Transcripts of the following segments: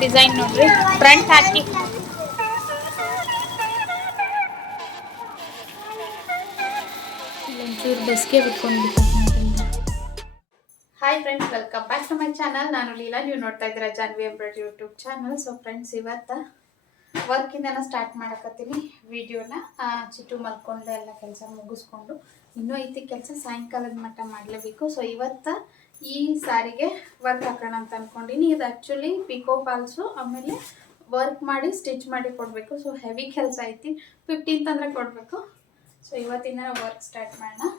Design ನೋಡ್ರಿ front ಹಾಕಿ ಒಂಚೂರು ಬೆಸ್ಗೆ ಬಿಟ್ಕೊಂಡ್ಬಿಟ್ಟು. Hi friends, welcome back to my channel. ನಾನು ಲೀಲಾ, ನೀವು ನೋಡ್ತಾ ಇದ್ದೀರಾ Jahnavi embroidery YouTube channel. So friends, ಇವತ್ತು ವರ್ಕಿಂದನ ಸ್ಟಾರ್ಟ್ ಮಾಡಕತ್ತೀನಿ ವಿಡಿಯೋನ. ಚಿಟ್ಟು ಮಲ್ಕೊಂಡು ಎಲ್ಲ ಕೆಲಸ ಮುಗಿಸ್ಕೊಂಡು ಇನ್ನೂ ಐತಿ ಕೆಲಸ, ಸಾಯಂಕಾಲದ ಮಟ್ಟ ಮಾಡಲೇಬೇಕು. ಸೊ ಇವತ್ತು ಈ ಸಾರಿಗೆ ವರ್ಕ್ ಹಾಕೋಣ ಅಂತ ಅಂದ್ಕೊಂಡಿನಿ. ಇದು ಆ್ಯಕ್ಚುಲಿ ಪಿಕೋ ಫಾಲ್ಸು, ಆಮೇಲೆ ವರ್ಕ್ ಮಾಡಿ ಸ್ಟಿಚ್ ಮಾಡಿ ಕೊಡಬೇಕು. ಸೊ ಹೆವಿ ಕೆಲಸ ಐತಿ. 15th ಅಂದರೆ ಕೊಡಬೇಕು. ಸೊ ಇವತ್ತಿನ ವರ್ಕ್ ಸ್ಟಾರ್ಟ್ ಮಾಡೋಣ.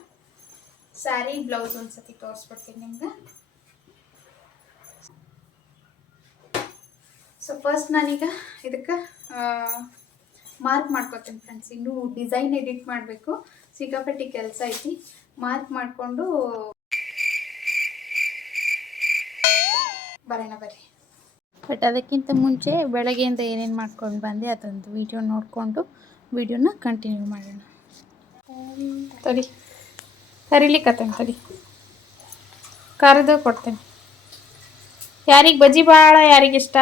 ಸ್ಯಾರಿ ಬ್ಲೌಸ್ ಒಂದ್ಸತಿ ತೋರಿಸ್ಬಿಡ್ತೀನಿ ನಿಮ್ಗೆ. ಸೊ ಫಸ್ಟ್ ನಾನೀಗ ಇದಕ್ಕೆ ಮಾರ್ಕ್ ಮಾಡ್ಕೊತೀನಿ ಫ್ರೆಂಡ್ಸ್. ಇನ್ನೂ ಡಿಸೈನ್ ಎಡಿಟ್ ಮಾಡಬೇಕು, ಸಿಕ್ಕಾಪಟ್ಟಿ ಕೆಲಸ ಐತಿ. ಮಾರ್ಕ್ ಮಾಡಿಕೊಂಡು ಬರೋಣ ಬರ್ರಿ. ಬಟ್ ಅದಕ್ಕಿಂತ ಮುಂಚೆ ಬೆಳಗ್ಗೆಯಿಂದ ಏನೇನು ಮಾಡ್ಕೊಂಡು ಬಂದೆ ಅದೊಂದು ವಿಡಿಯೋ ನೋಡಿಕೊಂಡು ವಿಡಿಯೋನ ಕಂಟಿನ್ಯೂ ಮಾಡೋಣ. ತಡಿ ಕರಿಲಿಕ್ಕತ್ತೇನೆ, ತಡಿ ಕರೆದು ಕೊಡ್ತೇನೆ. ಯಾರಿಗೆ ಬಜ್ಜಿ ಭಾಳ ಯಾರಿಗಿಷ್ಟ?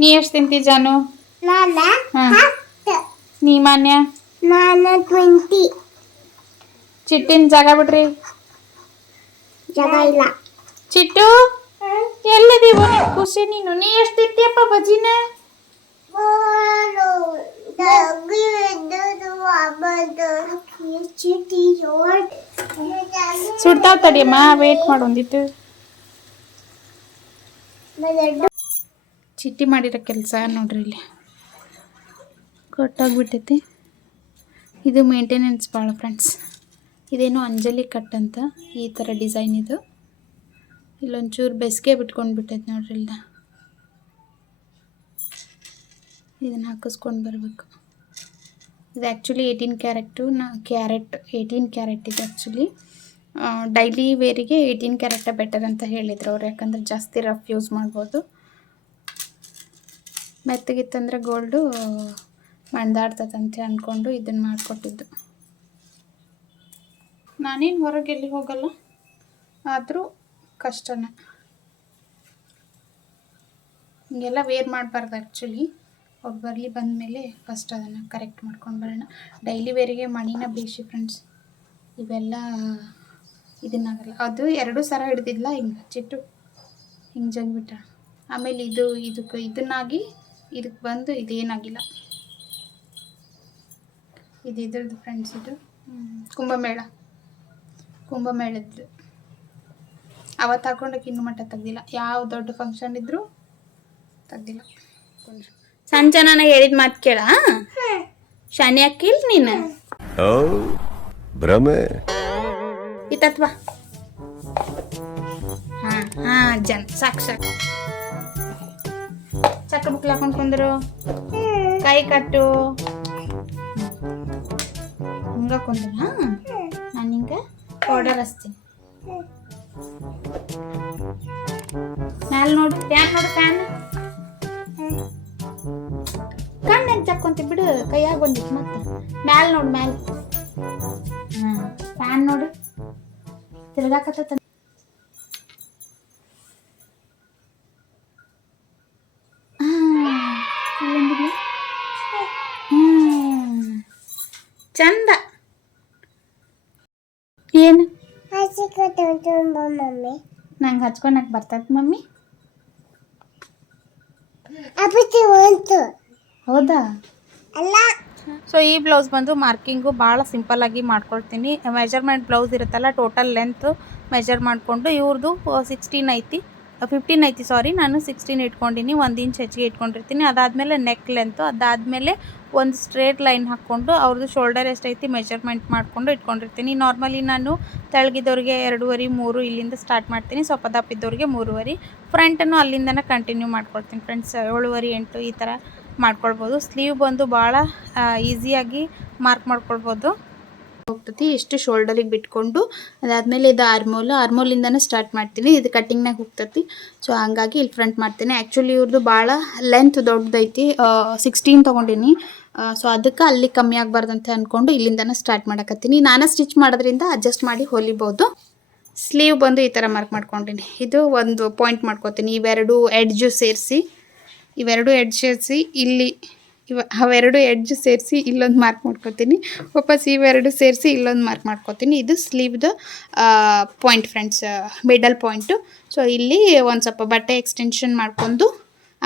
ನೀ ಎಷ್ಟು ತಿಂತಿ ಜಾನು? ನೀ ಮಾನ್ಯ? 20. ಚಿಟ್ಟಿನ ಜಾಗ ಬಿಡ್ರಿ, ಜಾಗ ಇಲ್ಲ. ಚಿಟ್ಟು ಎಲ್ಲದೀವ ಖುಷಿ ನೀನು? ನೀ ಎಷ್ಟು ತಿಂತೀಯಪ್ಪ ಬಜ್ಜಿನ? ಸುಡ್ತಾವ್ ತಡಿಯಮ್ಮ, ವೇಟ್ ಮಾಡು ಒಂದಿತ್ತು. ಚಿಟ್ಟಿ ಮಾಡಿರೋ ಕೆಲಸ ನೋಡ್ರಿ, ಇಲ್ಲಿ ಕಟ್ಟಾಗ್ಬಿಟ್ಟೈತಿ. ಇದು ಮೇಂಟೆನೆನ್ಸ್ ಭಾಳ ಫ್ರೆಂಡ್ಸ್. ಇದೇನು ಅಂಜಲಿ ಕಟ್ ಅಂತ, ಈ ಥರ ಡಿಸೈನ್ ಇದು. ಇಲ್ಲೊಂಚೂರು ಬೆಸ್ಗೆ ಬಿಟ್ಕೊಂಡು ಬಿಟ್ಟೈತೆ ನೋಡ್ರಿ. ಇಲ್ಲ ಇದನ್ನು ಹಾಕಿಸ್ಕೊಂಡು ಬರಬೇಕು. ಇದು ಆ್ಯಕ್ಚುಲಿ 18 ಕ್ಯಾರೆಟು. 18 ಕ್ಯಾರೆಟ್ ಇದು ಆ್ಯಕ್ಚುಲಿ. ಡೈಲಿ ವೇರಿಗೆ 18 ಕ್ಯಾರೆಟೇ ಬೆಟರ್ ಅಂತ ಹೇಳಿದ್ರು ಅವ್ರು, ಯಾಕಂದರೆ ಜಾಸ್ತಿ ರಫ್ ಯೂಸ್ ಮಾಡ್ಬೋದು. ಮೆತ್ತಗಿತ್ತಂದರೆ ಗೋಲ್ಡು ಮಂದಾಡ್ತದಂತೆ ಅಂದ್ಕೊಂಡು ಇದನ್ನು ಮಾಡಿಕೊಟ್ಟಿದ್ದು. ನಾನೇನು ಹೊರಗೆ ಎಲ್ಲಿ ಹೋಗಲ್ಲ, ಆದರೂ ಕಷ್ಟನೇ. ಹಿಂಗೆಲ್ಲ ವೇರ್ ಮಾಡಬಾರ್ದು ಆ್ಯಕ್ಚುಲಿ. ಅವ್ರು ಬರಲಿ ಬಂದಮೇಲೆ ಫಸ್ಟ್ ಅದನ್ನು ಕರೆಕ್ಟ್ ಮಾಡ್ಕೊಂಡು ಬರೋಣ. ಡೈಲಿ ವೇರಿಗೆ ಮಣಿನ ಬೇಸಿ ಫ್ರೆಂಡ್ಸ್. ಇವೆಲ್ಲ ಇದನ್ನಾಗಲ್ಲ. ಅದು 2 ಸರ ಹಿಡ್ದಿಲ್ಲ, ಹಿಂಗೆ ಚಿಟ್ಟು ಹಿಂಗೆ ಜಗ್ಬಿಟ್ಟ. ಆಮೇಲೆ ಇದನ್ನಾಗಿ ಇದಕ್ಕೆ ಬಂದು ಇದೇನಾಗಿಲ್ಲ. ಇದು ಇದ್ರದ್ದು ಫ್ರೆಂಡ್ಸ್. ಇದು ಕುಂಭಮೇಳದ್ದು. ಅವತ್ತು ಹಾಕೊಂಡಕ್ಕೆ ಇನ್ನೂ ಮಟ್ಟ ತೆಗ್ದಿಲ್ಲ. ಯಾವ ದೊಡ್ಡ ಫಂಕ್ಷನ್ ಇದ್ದರೂ ತೆಗ್ದಿಲ್ಲ. ಸಂಜನನ ಹೇಳಿದ ಮಾತು ಕೇಳ. ಶಾನಿ ಹಾಕಿಲ್ ನೀನು ಭ್ರಮೆ ಈ ತತ್ವ. ಜನ್ ಸಾಕು ಚಕ್ರ ಬುಕ್ಲ ಹಾಕೊಂಡು ಕುಂದ್ರು, ಕೈ ಕಟ್ಟು ಹಂಗ ಕುಂದ್ರು. ನಾನು ಹಿಂಗೆ ಆರ್ಡರ್ ಹಚ್ತೀನಿ. ಮ್ಯಾಲೆ ನೋಡು, ಫ್ಯಾನ್ ನೋಡು, ಫ್ಯಾನ್ ಕಣ್ಣೆಂಗೆ ಚಕ್ಕೊಂತಿ ಬಿಡು, ಕೈಯಾಗ ಬಂದಿತ್ತು. ಮತ್ತೆ ಮ್ಯಾಲೆ ನೋಡು, ಮ್ಯಾಲೆ ಫ್ಯಾನ್ ನೋಡು ತಿರ್ಗಾಕತ್ತ. ಚಂದ. ಏನು ನಂಗೆ ಹಚ್ಕೊಳಕ್ ಬರ್ತದ ಮಮ್ಮಿ? ಹೌದಾ? ಅಲ್ಲ. ಸೊ ಈ ಬ್ಲೌಸ್ ಬಂದು ಮಾರ್ಕಿಂಗು ಭಾಳ ಸಿಂಪಲ್ಲಾಗಿ ಮಾಡ್ಕೊಳ್ತೀನಿ. ಮೆಜರ್ಮೆಂಟ್ ಬ್ಲೌಸ್ ಇರುತ್ತಲ್ಲ, ಟೋಟಲ್ ಲೆಂತ್ ಮೆಜರ್ ಮಾಡಿಕೊಂಡು ಇವ್ರದ್ದು 16 ಐತಿ, 15 ಐತಿ ಸಾರಿ. ನಾನು 16 ಇಟ್ಕೊಂಡಿನಿ, 1 ಇಂಚ್ ಹೆಚ್ಚಿಗೆ ಇಟ್ಕೊಂಡಿರ್ತೀನಿ. ಅದಾದಮೇಲೆ ನೆಕ್ ಲೆಂತು, ಅದಾದಮೇಲೆ ಒಂದು ಸ್ಟ್ರೇಟ್ ಲೈನ್ ಹಾಕ್ಕೊಂಡು ಅವ್ರದ್ದು ಶೋಲ್ಡರ್ ಎಷ್ಟೈತಿ ಮೆಜರ್ಮೆಂಟ್ ಮಾಡಿಕೊಂಡು ಇಟ್ಕೊಂಡಿರ್ತೀನಿ. ನಾರ್ಮಲಿ ನಾನು ತೆಳಗಿದ್ದವ್ರಿಗೆ 2.5 3 ಇಲ್ಲಿಂದ ಸ್ಟಾರ್ಟ್ ಮಾಡ್ತೀನಿ. ಸ್ವಲ್ಪ ದಪ್ಪ ಇದ್ದವ್ರಿಗೆ 3.5. ಫ್ರಂಟನ್ನು ಅಲ್ಲಿಂದನೇ ಕಂಟಿನ್ಯೂ ಮಾಡ್ಕೊಳ್ತೀನಿ ಫ್ರೆಂಡ್ಸ್. 7.5 8 ಈ ಥರ ಮಾಡ್ಕೊಳ್ಬೋದು. ಸ್ಲೀವ್ ಬಂದು ಭಾಳ ಈಸಿಯಾಗಿ ಮಾರ್ಕ್ ಮಾಡ್ಕೊಳ್ಬೋದು. ಹೋಗ್ತತಿ ಎಷ್ಟು ಶೋಲ್ಡರಿಗೆ ಬಿಟ್ಕೊಂಡು ಅದಾದಮೇಲೆ ಇದು ಆರ್ಮೋಲಿಂದನೇ ಸ್ಟಾರ್ಟ್ ಮಾಡ್ತೀನಿ. ಇದು ಕಟ್ಟಿಂಗ್ನಾಗ ಹೋಗ್ತತಿ. ಸೊ ಹಂಗಾಗಿ ಇಲ್ಲಿ ಫ್ರಂಟ್ ಮಾಡ್ತೀನಿ. ಆ್ಯಕ್ಚುಲಿ ಇವ್ರದ್ದು ಭಾಳ ಲೆಂತ್ ದೊಡ್ಡದೈತಿ, 16 ತೊಗೊಂಡಿನಿ. ಸೊ ಅದಕ್ಕೆ ಅಲ್ಲಿ ಕಮ್ಮಿ ಆಗಬಾರ್ದಂತ ಅಂದ್ಕೊಂಡು ಇಲ್ಲಿಂದನೇ ಸ್ಟಾರ್ಟ್ ಮಾಡಕತ್ತೀನಿ. ನಾನು ಸ್ಟಿಚ್ ಮಾಡೋದ್ರಿಂದ ಅಡ್ಜಸ್ಟ್ ಮಾಡಿ ಹೊಲಿಬೋದು. ಸ್ಲೀವ್ ಬಂದು ಈ ಥರ ಮಾರ್ಕ್ ಮಾಡ್ಕೊಂಡಿನಿ. ಇದು ಒಂದು ಪಾಯಿಂಟ್ ಮಾಡ್ಕೊತೀನಿ. ಇವೆರಡು ಎಡ್ಜು ಸೇರಿಸಿ ಇಲ್ಲಿ ಅವೆರಡು ಎಡ್ಜ್ ಸೇರಿಸಿ ಇಲ್ಲೊಂದು ಮಾರ್ಕ್ ಮಾಡ್ಕೊತೀನಿ. ವಾಪಸ್ ಇವೆರಡು ಸೇರಿಸಿ ಇಲ್ಲೊಂದು ಮಾರ್ಕ್ ಮಾಡ್ಕೊತೀನಿ. ಇದು ಸ್ಲೀವ್ದು point friends, middle point. So ಇಲ್ಲಿ ಒಂದು ಸ್ವಲ್ಪ ಬಟ್ಟೆ ಎಕ್ಸ್ಟೆನ್ಷನ್ ಮಾಡ್ಕೊಂಡು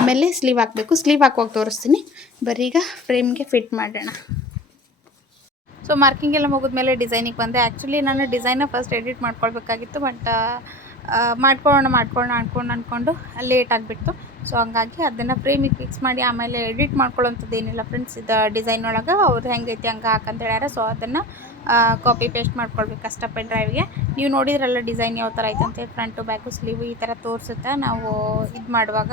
ಆಮೇಲೆ ಸ್ಲೀವ್ ಹಾಕಬೇಕು. ಸ್ಲೀವ್ ಹಾಕುವಾಗ ತೋರಿಸ್ತೀನಿ. ಬರೀಗ ಫ್ರೇಮ್ಗೆ ಫಿಟ್ ಮಾಡೋಣ. ಸೊ ಮಾರ್ಕಿಂಗ್ ಎಲ್ಲ ಮುಗಿದ್ಮೇಲೆ ಡಿಸೈನಿಗೆ ಬಂದೆ. ಆ್ಯಕ್ಚುಲಿ ನಾನು ಡಿಸೈನ ಫಸ್ಟ್ ಎಡಿಟ್ ಮಾಡ್ಕೊಳ್ಬೇಕಾಗಿತ್ತು, ಬಟ್ ಮಾಡ್ಕೊಳ್ಳೋಣ ಅಂದ್ಕೊಂಡು ಲೇಟ್ ಆಗಿಬಿಡ್ತು. ಸೊ ಹಂಗಾಗಿ ಅದನ್ನು ಫ್ರೇಮಿಗೆ ಫಿಕ್ಸ್ ಮಾಡಿ ಆಮೇಲೆ ಎಡಿಟ್ ಮಾಡ್ಕೊಳ್ಳೋಂಥದ್ದು ಏನಿಲ್ಲ ಫ್ರೆಂಡ್ಸ್. ಇದು ಡಿಸೈನ್ ಒಳಗೆ ಅವ್ರು ಹೆಂಗೈತಿ ಹಂಗೆ ಹಾಕಂತ ಹೇಳ್ಯಾರ. ಸೊ ಅದನ್ನು ಕಾಪಿ ಪೇಸ್ಟ್ ಮಾಡ್ಕೊಳ್ಬೇಕು ಅಷ್ಟೇ ಪೆನ್ ಡ್ರೈವ್ಗೆ. ನೀವು ನೋಡಿದ್ರಲ್ಲ ಡಿಸೈನ್ ಯಾವ ಥರ ಐತೆ ಅಂತೇಳಿ, ಫ್ರಂಟು ಬ್ಯಾಕು ಸ್ಲೀವು ಈ ಥರ ತೋರಿಸುತ್ತೆ. ನಾವು ಇದು ಮಾಡುವಾಗ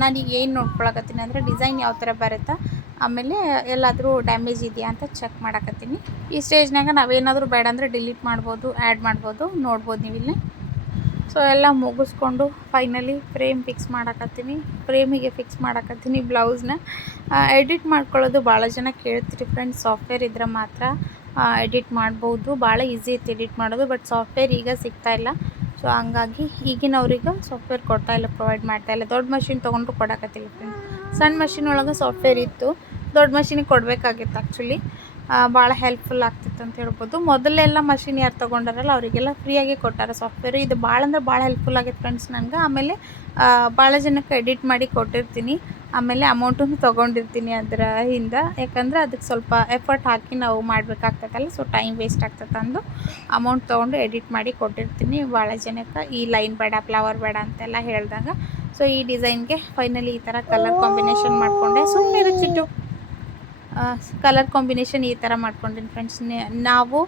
ನಾನೀಗ ಏನು ನೋಡ್ಕೊಳಕತ್ತೀನಿ ಅಂದರೆ ಡಿಸೈನ್ ಯಾವ ಥರ ಬರುತ್ತಾ, ಆಮೇಲೆ ಎಲ್ಲಾದರೂ ಡ್ಯಾಮೇಜ್ ಇದೆಯಾ ಅಂತ ಚೆಕ್ ಮಾಡಕತ್ತೀನಿ. ಈ ಸ್ಟೇಜ್ನಾಗ ನಾವೇನಾದರೂ ಬೇಡ ಅಂದರೆ ಡಿಲೀಟ್ ಮಾಡ್ಬೋದು, ಆ್ಯಡ್ ಮಾಡ್ಬೋದು, ನೋಡ್ಬೋದು ನೀವು ಇಲ್ಲಿ. ಸೊ ಎಲ್ಲ ಮುಗಿಸ್ಕೊಂಡು ಫೈನಲಿ ಫ್ರೇಮ್ ಫಿಕ್ಸ್ ಮಾಡಕತ್ತೀನಿ. ಫ್ರೇಮಿಗೆ ಫಿಕ್ಸ್ ಮಾಡಕತ್ತೀನಿ ಬ್ಲೌಸ್ನ. ಎಡಿಟ್ ಮಾಡ್ಕೊಳ್ಳೋದು ಭಾಳ ಜನ ಕೇಳ್ತೀರಿ ಫ್ರೆಂಡ್ಸ್. ಸಾಫ್ಟ್ವೇರ್ ಇದ್ರೆ ಮಾತ್ರ ಎಡಿಟ್ ಮಾಡ್ಬೋದು. ಭಾಳ ಈಸಿ ಇತ್ತು ಎಡಿಟ್ ಮಾಡೋದು, ಬಟ್ ಸಾಫ್ಟ್ವೇರ್ ಈಗ ಸಿಗ್ತಾಯಿಲ್ಲ. ಸೊ ಹಂಗಾಗಿ ಈಗಿನವ್ರಿಗೆ ಸಾಫ್ಟ್ವೇರ್ ಕೊಡ್ತಾಯಿಲ್ಲ, ಪ್ರೊವೈಡ್ ಮಾಡ್ತಾಯಿಲ್ಲ. ದೊಡ್ಡ ಮಷಿನ್ ತೊಗೊಂಡ್ರು ಕೊಡಕತ್ತಿಲ್ಲ ಫ್ರೆಂಡ್ಸ್. ಸಣ್ಣ ಮಷಿನ್ ಒಳಗೆ ಸಾಫ್ಟ್ವೇರ್ ಇತ್ತು, ದೊಡ್ಡ ಮಷಿನಿಗೆ ಕೊಡಬೇಕಾಗಿತ್ತು. ಆ್ಯಕ್ಚುಲಿ ಭಾಳ ಹೆಲ್ಪ್ಫುಲ್ ಆಗ್ತಿತ್ತು ಅಂತ ಹೇಳ್ಬೋದು. ಮೊದಲೆಲ್ಲ ಮಷಿನ್ ಯಾರು ತೊಗೊಂಡಾರಲ್ಲ ಅವರಿಗೆಲ್ಲ ಫ್ರೀಯಾಗಿ ಕೊಟ್ಟಾರೆ ಸಾಫ್ಟ್ವೇರ್. ಇದು ಭಾಳ ಅಂದ್ರೆ ಭಾಳ ಹೆಲ್ಪ್ಫುಲ್ ಆಗೈತೆ ಫ್ರೆಂಡ್ಸ್ ನನಗೆ. ಆಮೇಲೆ ಭಾಳ ಜನಕ್ಕೆ ಎಡಿಟ್ ಮಾಡಿ ಕೊಟ್ಟಿರ್ತೀನಿ, ಆಮೇಲೆ ಅಮೌಂಟನ್ನು ತೊಗೊಂಡಿರ್ತೀನಿ ಅದರ ಹಿಂದೆ. ಯಾಕಂದರೆ ಅದಕ್ಕೆ ಸ್ವಲ್ಪ ಎಫರ್ಟ್ ಹಾಕಿ ನಾವು ಮಾಡಬೇಕಾಗ್ತೈತಲ್ಲ, ಸೊ ಟೈಮ್ ವೇಸ್ಟ್ ಆಗ್ತೈತೆ ಅಂದು ಅಮೌಂಟ್ ತೊಗೊಂಡು ಎಡಿಟ್ ಮಾಡಿ ಕೊಟ್ಟಿರ್ತೀನಿ ಭಾಳ ಜನಕ್ಕೆ. ಈ ಲೈನ್ ಬೇಡ, ಫ್ಲವರ್ ಬೇಡ ಅಂತೆಲ್ಲ ಹೇಳಿದಾಗ. ಸೊ ಈ ಡಿಸೈನ್ಗೆ ಫೈನಲಿ ಈ ಥರ ಕಲರ್ ಕಾಂಬಿನೇಷನ್ ಮಾಡಿಕೊಂಡೆ. ಸುಮ್ಮನೆ ಚಿಟ್ಟು ಕಲರ್ ಕಾಂಬಿನೇಷನ್ ಈ ಥರ ಮಾಡ್ಕೊಂಡಿನಿ ಫ್ರೆಂಡ್ಸ್. ನಾವು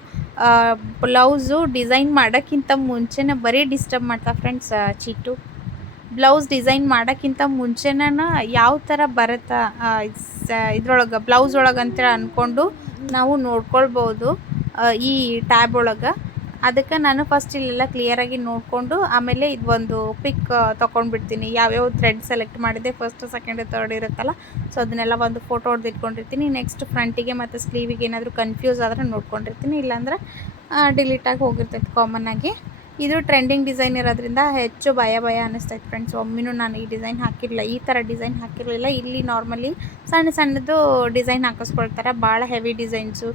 ಬ್ಲೌಸು ಡಿಸೈನ್ ಮಾಡೋಕ್ಕಿಂತ ಮುಂಚೆನೇ ಬರೀ ಡಿಸ್ಟರ್ಬ್ ಮಾಡ್ತಾ ಫ್ರೆಂಡ್ಸ್ ಚೀಟು. ಬ್ಲೌಸ್ ಡಿಸೈನ್ ಮಾಡೋಕ್ಕಿಂತ ಮುಂಚೆನೇ ಯಾವ ಥರ ಬರುತ್ತಾ ಇದ್ರೊಳಗೆ ಬ್ಲೌಸ್ ಒಳಗೆ ಅಂತೇಳಿ ಅಂದ್ಕೊಂಡು ನಾವು ನೋಡ್ಕೊಳ್ಬೋದು ಈ ಟ್ಯಾಬ್ ಒಳಗೆ. ಅದಕ್ಕೆ ನಾನು ಫಸ್ಟ್ ಇಲ್ಲೆಲ್ಲ ಕ್ಲಿಯರಾಗಿ ನೋಡಿಕೊಂಡು ಆಮೇಲೆ ಇದು ಒಂದು ಪಿಕ್ ತೊಗೊಂಡ್ಬಿಡ್ತೀನಿ. ಯಾವ್ಯಾವ ಥ್ರೆಡ್ ಸೆಲೆಕ್ಟ್ ಮಾಡಿದೆ, ಫಸ್ಟ್ ಸೆಕೆಂಡ್ ಥರ್ಡ್ ಇರುತ್ತಲ್ಲ, ಸೊ ಅದನ್ನೆಲ್ಲ ಒಂದು ಫೋಟೋ ಹೊಡೆದು ಇಟ್ಕೊಂಡಿರ್ತೀನಿ. ನೆಕ್ಸ್ಟ್ ಫ್ರಂಟಿಗೆ ಮತ್ತು ಸ್ಲೀವಿಗೆ ಏನಾದರೂ ಕನ್ಫ್ಯೂಸ್ ಆದರೆ ನೋಡ್ಕೊಂಡಿರ್ತೀನಿ, ಇಲ್ಲಾಂದ್ರೆ ಡಿಲೀಟಾಗಿ ಹೋಗಿರ್ತೈತೆ ಕಾಮನ್ನಾಗಿ. ಇದು ಟ್ರೆಂಡಿಂಗ್ ಡಿಸೈನ್ ಇರೋದ್ರಿಂದ ಹೆಚ್ಚು ಭಯ ಅನ್ನಿಸ್ತೈತೆ ಫ್ರೆಂಡ್ಸ್. ಒಮ್ಮೆನೂ ನಾನು ಈ ಡಿಸೈನ್ ಹಾಕಿರಲಿಲ್ಲ, ಈ ಥರ ಡಿಸೈನ್ ಹಾಕಿರಲಿಲ್ಲ. ಇಲ್ಲಿ ನಾರ್ಮಲಿ ಸಣ್ಣದು ಡಿಸೈನ್ ಹಾಕಿಸ್ಕೊಳ್ತಾರೆ, ಭಾಳ ಹೆವಿ ಡಿಸೈನ್ಸು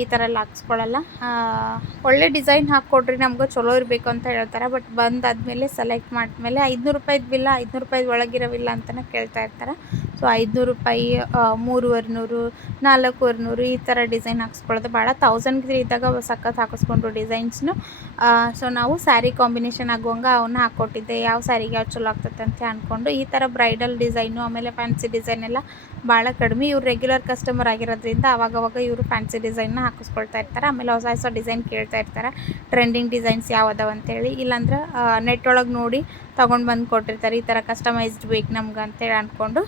ಈ ಥರ ಎಲ್ಲ ಹಾಕ್ಸ್ಕೊಳ್ಳಲ್ಲ. ಒಳ್ಳೆ ಡಿಸೈನ್ ಹಾಕ್ಕೊಡ್ರಿ, ನಮ್ಗೆ ಚಲೋ ಇರಬೇಕು ಅಂತ ಹೇಳ್ತಾರೆ. ಬಟ್ ಬಂದಾದಮೇಲೆ ಸೆಲೆಕ್ಟ್ ಮಾಡಿದ್ಮೇಲೆ 500 ರೂಪಾಯಿದು ಬಿಲ್ಲ, 500 ರೂಪಾಯಿದು ಒಳಗಿರೋವಿಲ್ಲ ಅಂತಲೇ ಕೇಳ್ತಾ ಇರ್ತಾರೆ. ಸೊ 500 ರೂಪಾಯಿ, 3,400, 4,400 ಈ ಥರ ಡಿಸೈನ್ ಹಾಕ್ಸ್ಕೊಳ್ಳೋದು ಭಾಳ. 1000 ಇದ್ದಾಗ ಸಖತ್ ಹಾಕಿಸ್ಕೊಂಡ್ರು ಡಿಸೈನ್ಸ್ನು. ಸೊ ನಾವು ಸ್ಯಾರಿ ಕಾಂಬಿನೇಷನ್ ಆಗುವಂಗೆ ಅವನ್ನ ಹಾಕ್ಕೊಟ್ಟಿದ್ದೆ, ಯಾವ ಸ್ಯಾರಿಗೆ ಯಾವ ಚಲೋ ಆಗ್ತದೆ ಅಂತ ಅಂದ್ಕೊಂಡು. ಈ ಥರ ಬ್ರೈಡಲ್ ಡಿಸೈನು ಆಮೇಲೆ ಫ್ಯಾನ್ಸಿ ಡಿಸೈನ್ ಎಲ್ಲ ಭಾಳ ಕಡಿಮೆ. ಇವ್ರು ರೆಗ್ಯುಲರ್ ಕಸ್ಟಮರ್ ಆಗಿರೋದ್ರಿಂದ ಅವಾಗವಾಗ ಇವರು ಫ್ಯಾನ್ಸಿ ಡಿಸೈನ್ನ ಹಾಕಿಸ್ಕೊಳ್ತಾ ಇರ್ತಾರೆ. ಆಮೇಲೆ ಹೊಸ ಡಿಸೈನ್ ಕೇಳ್ತಾ ಇರ್ತಾರೆ, ಟ್ರೆಂಡಿಂಗ್ ಡಿಸೈನ್ಸ್ ಯಾವ್ದಾವ ಅಂತೇಳಿ. ಇಲ್ಲಾಂದ್ರೆ ನೆಟ್ ಒಳಗೆ ನೋಡಿ ತೊಗೊಂಡು ಬಂದು ಕೊಟ್ಟಿರ್ತಾರೆ, ಈ ಥರ ಕಸ್ಟಮೈಸ್ಡ್ ಬೇಕು ನಮ್ಗೆ ಅಂತೇಳಿ ಅಂದ್ಕೊಂಡು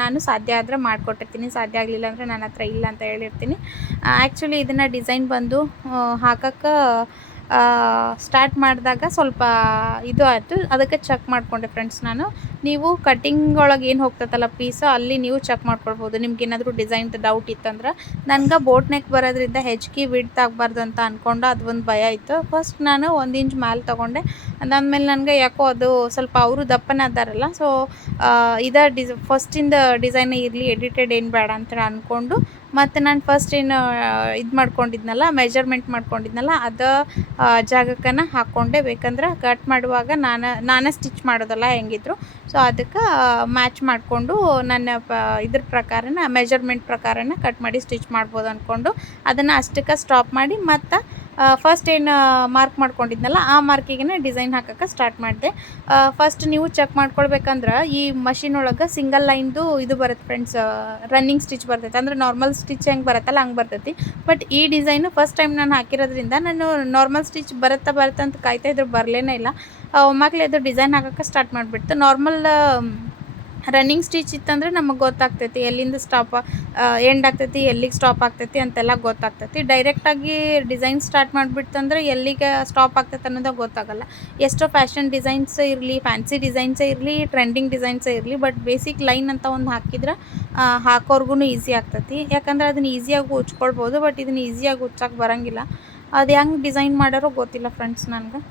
ನಾನು ಸಾಧ್ಯ ಆದರೆ ಮಾಡಿಕೊಟ್ಟಿರ್ತೀನಿ. ಸಾಧ್ಯ ಆಗಲಿಲ್ಲ ಅಂದರೆ ನನ್ನ ಹತ್ರ ಇಲ್ಲ ಅಂತ ಹೇಳಿರ್ತೀನಿ. ಆ್ಯಕ್ಚುಲಿ ಇದನ್ನು ಡಿಸೈನ್ ಬಂದು ಹಾಕೋಕ್ಕೆ ಸ್ಟಾರ್ಟ್ ಮಾಡಿದಾಗ ಸ್ವಲ್ಪ ಇದು ಆಯಿತು, ಅದಕ್ಕೆ ಚೆಕ್ ಮಾಡಿಕೊಂಡೆ ಫ್ರೆಂಡ್ಸ್ ನಾನು. ನೀವು ಕಟ್ಟಿಂಗ್ ಒಳಗೆ ಏನು ಹೋಗ್ತೈತಲ್ಲ ಪೀಸು, ಅಲ್ಲಿ ನೀವು ಚೆಕ್ ಮಾಡ್ಕೊಳ್ಬೋದು. ನಿಮ್ಗೆ ಏನಾದರೂ ಡಿಸೈನ್ದು ಡೌಟ್ ಇತ್ತಂದ್ರೆ. ನನಗೆ ಬೋಟ್ ನೆಕ್ ಬರೋದ್ರಿಂದ ಹೆಚ್ಚಿಗೆ ವಿಡ್ತ್ ಆಗಬಾರ್ದು ಅಂತ ಅಂದ್ಕೊಂಡು ಅದು ಒಂದು ಭಯ ಇತ್ತು. ಫಸ್ಟ್ ನಾನು 1 ಇಂಚ್ ಮೇಲೆ ತೊಗೊಂಡೆ. ಅದಾದಮೇಲೆ ನನಗೆ ಯಾಕೋ ಅದು ಸ್ವಲ್ಪ ಅವರು ದಪ್ಪನ ಅದಾರಲ್ಲ, ಸೊ ಫಸ್ಟಿಂದ ಡಿಸೈನ್ ಇರಲಿ, ಎಡಿಟೆಡ್ ಏನು ಬೇಡ ಅಂತ ಅಂದ್ಕೊಂಡು ಮತ್ತು ನಾನು ಫಸ್ಟ್ ಏನು ಇದು ಮಾಡ್ಕೊಂಡಿದ್ನಲ್ಲ, ಮೆಜರ್ಮೆಂಟ್ ಮಾಡ್ಕೊಂಡಿದ್ನಲ್ಲ, ಅದು ಜಾಗಕ್ಕನ್ನು ಹಾಕ್ಕೊಂಡೆ. ಬೇಕಂದ್ರೆ ಕಟ್ ಮಾಡುವಾಗ ನಾನೇ ಸ್ಟಿಚ್ ಮಾಡೋದಲ್ಲ ಹೆಂಗಿದ್ರು. ಸೊ ಅದಕ್ಕೆ ಮ್ಯಾಚ್ ಮಾಡಿಕೊಂಡು ನನ್ನ ಇದ್ರ ಪ್ರಕಾರನ ಮೆಜರ್ಮೆಂಟ್ ಪ್ರಕಾರನ ಕಟ್ ಮಾಡಿ ಸ್ಟಿಚ್ ಮಾಡ್ಬೋದು ಅಂದ್ಕೊಂಡು ಅದನ್ನು ಅಷ್ಟಕ್ಕೆ ಸ್ಟಾಪ್ ಮಾಡಿ ಮತ್ತು ಫಸ್ಟ್ ಏನು ಮಾರ್ಕ್ ಮಾಡ್ಕೊಂಡಿದ್ನಲ್ಲ ಆ ಮಾರ್ಕಿಗೆ ಡಿಸೈನ್ ಹಾಕೋಕ್ಕೆ ಸ್ಟಾರ್ಟ್ ಮಾಡಿದೆ. ಫಸ್ಟ್ ನೀವು ಚೆಕ್ ಮಾಡ್ಕೊಳ್ಬೇಕಂದ್ರೆ ಈ ಮಷಿನ್ ಒಳಗೆ ಸಿಂಗಲ್ ಲೈನ್ದು ಇದು ಬರುತ್ತೆ ಫ್ರೆಂಡ್ಸ್, ರನ್ನಿಂಗ್ ಸ್ಟಿಚ್ ಬರ್ತೈತೆ. ಅಂದರೆ ನಾರ್ಮಲ್ ಸ್ಟಿಚ್ ಹೆಂಗೆ ಬರುತ್ತಲ್ಲ ಹಂಗೆ ಬರ್ತೈತಿ. ಬಟ್ ಈ ಡಿಸೈನು ಫಸ್ಟ್ ಟೈಮ್ ನಾನು ಹಾಕಿರೋದ್ರಿಂದ ನಾನು ನಾರ್ಮಲ್ ಸ್ಟಿಚ್ ಬರುತ್ತಾ ಅಂತ ಕಾಯ್ತಾ ಇದ್ರೆ ಬರಲೇನೇ ಇಲ್ಲ. ಒಮ್ಮಾಗಲೇ ಅದು ಡಿಸೈನ್ ಹಾಕೋಕ್ಕೆ ಸ್ಟಾರ್ಟ್ ಮಾಡಿಬಿಡ್ತು. ನಾರ್ಮಲ್ ರನ್ನಿಂಗ್ ಸ್ಟಿಚ್ ಇತ್ತಂದರೆ ನಮಗೆ ಗೊತ್ತಾಗ್ತೈತಿ ಎಲ್ಲಿಂದ ಎಂಡ್ ಆಗ್ತೈತಿ, ಎಲ್ಲಿಗೆ ಸ್ಟಾಪ್ ಆಗ್ತೈತಿ ಅಂತೆಲ್ಲ ಗೊತ್ತಾಗ್ತೈತಿ. ಡೈರೆಕ್ಟಾಗಿ ಡಿಸೈನ್ ಸ್ಟಾರ್ಟ್ ಮಾಡಿಬಿಡ್ತಂದ್ರೆ ಎಲ್ಲಿಗೆ ಸ್ಟಾಪ್ ಆಗ್ತೈತೆ ಅನ್ನೋದು ಗೊತ್ತಾಗಲ್ಲ. ಎಷ್ಟೋ ಫ್ಯಾಷನ್ ಡಿಸೈನ್ಸ್ ಇರಲಿ, ಫ್ಯಾನ್ಸಿ ಡಿಸೈನ್ಸೇ ಇರಲಿ, ಟ್ರೆಂಡಿಂಗ್ ಡಿಸೈನ್ಸೇ ಇರಲಿ, ಬಟ್ ಬೇಸಿಕ್ ಲೈನ್ ಅಂತ ಒಂದು ಹಾಕಿದ್ರೆ ಹಾಕೋರ್ಗು ಈಸಿ ಆಗ್ತೈತಿ. ಯಾಕಂದ್ರೆ ಅದನ್ನು ಈಸಿಯಾಗಿ ಉಚ್ಕೊಳ್ಬೋದು, ಬಟ್ ಇದನ್ನು ಈಸಿಯಾಗಿ ಉಚ್ಚಕ್ಕೆ ಬರೋಂಗಿಲ್ಲ. ಅದು ಹೆಂಗೆ ಡಿಸೈನ್ ಮಾಡ್ಯಾರೋ ಗೊತ್ತಿಲ್ಲ ಫ್ರೆಂಡ್ಸ್ ನನಗೆ.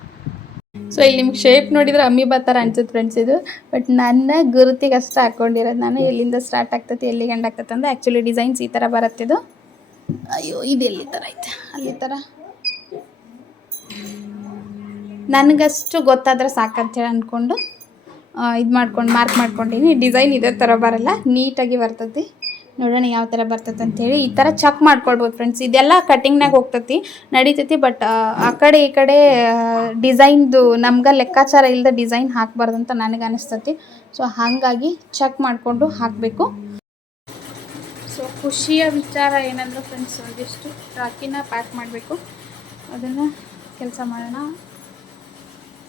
ಸೊ ಇಲ್ಲಿ ನಿಮ್ಗೆ ಶೇಪ್ ನೋಡಿದ್ರೆ ಅಮೀಬಾ ಥರ ಅನ್ಸುತ್ತೆ ಫ್ರೆಂಡ್ಸ್ ಇದು. ಬಟ್ ನನ್ನ ಗುರುತಿಗೆ ಅಷ್ಟು ಹಾಕ್ಕೊಂಡಿರೋದು ನಾನು. ಎಲ್ಲಿಂದ ಸ್ಟಾರ್ಟ್ ಆಗ್ತೈತಿ ಎಲ್ಲಿಗೆ ಎಂಡ್ ಆಗ್ತೈತೆ ಅಂದರೆ ಆ್ಯಕ್ಚುಲಿ ಡಿಸೈನ್ಸ್ ಈ ಥರ ಬರುತ್ತಿದ್ದು. ಅಯ್ಯೋ ಇದು ಎಲ್ಲಿ ಥರ ಐತೆ ಅಲ್ಲಿ ಥರ ನನಗಷ್ಟು ಗೊತ್ತಾದ್ರೆ ಸಾಕಂತೇಳಿ ಅಂದ್ಕೊಂಡು ಇದು ಮಾಡ್ಕೊಂಡು ಮಾರ್ಕ್ ಮಾಡ್ಕೊಂಡಿನಿ. ಡಿಸೈನ್ ಇದೇ ಥರ ಬರಲ್ಲ, ನೀಟಾಗಿ ಬರ್ತೈತಿ. ನೋಡೋಣ ಯಾವ ಥರ ಬರ್ತೈತೆ ಅಂತೇಳಿ. ಈ ಥರ ಚೆಕ್ ಮಾಡ್ಕೊಳ್ಬೋದು ಫ್ರೆಂಡ್ಸ್. ಇದೆಲ್ಲ ಕಟಿಂಗ್ನಾಗ ಹೋಗ್ತೈತಿ ನಡೀತೈತಿ. ಬಟ್ ಆ ಕಡೆ ಈ ಕಡೆ ಡಿಸೈನ್ದು ನಮ್ಗೆ ಲೆಕ್ಕಾಚಾರ ಇಲ್ಲದೆ ಡಿಸೈನ್ ಹಾಕಬಾರ್ದು ಅಂತ ನನಗೆ ಅನಿಸ್ತೈತಿ. ಸೊ ಹಾಗಾಗಿ ಚೆಕ್ ಮಾಡಿಕೊಂಡು ಹಾಕಬೇಕು. ಸೊ ಖುಷಿಯ ವಿಚಾರ ಏನಂದ್ರೆ ಫ್ರೆಂಡ್ಸ್, ಒಂದಿಷ್ಟು ರಾಖಿನ ಪ್ಯಾಕ್ ಮಾಡಬೇಕು. ಅದನ್ನು ಕೆಲಸ ಮಾಡೋಣ,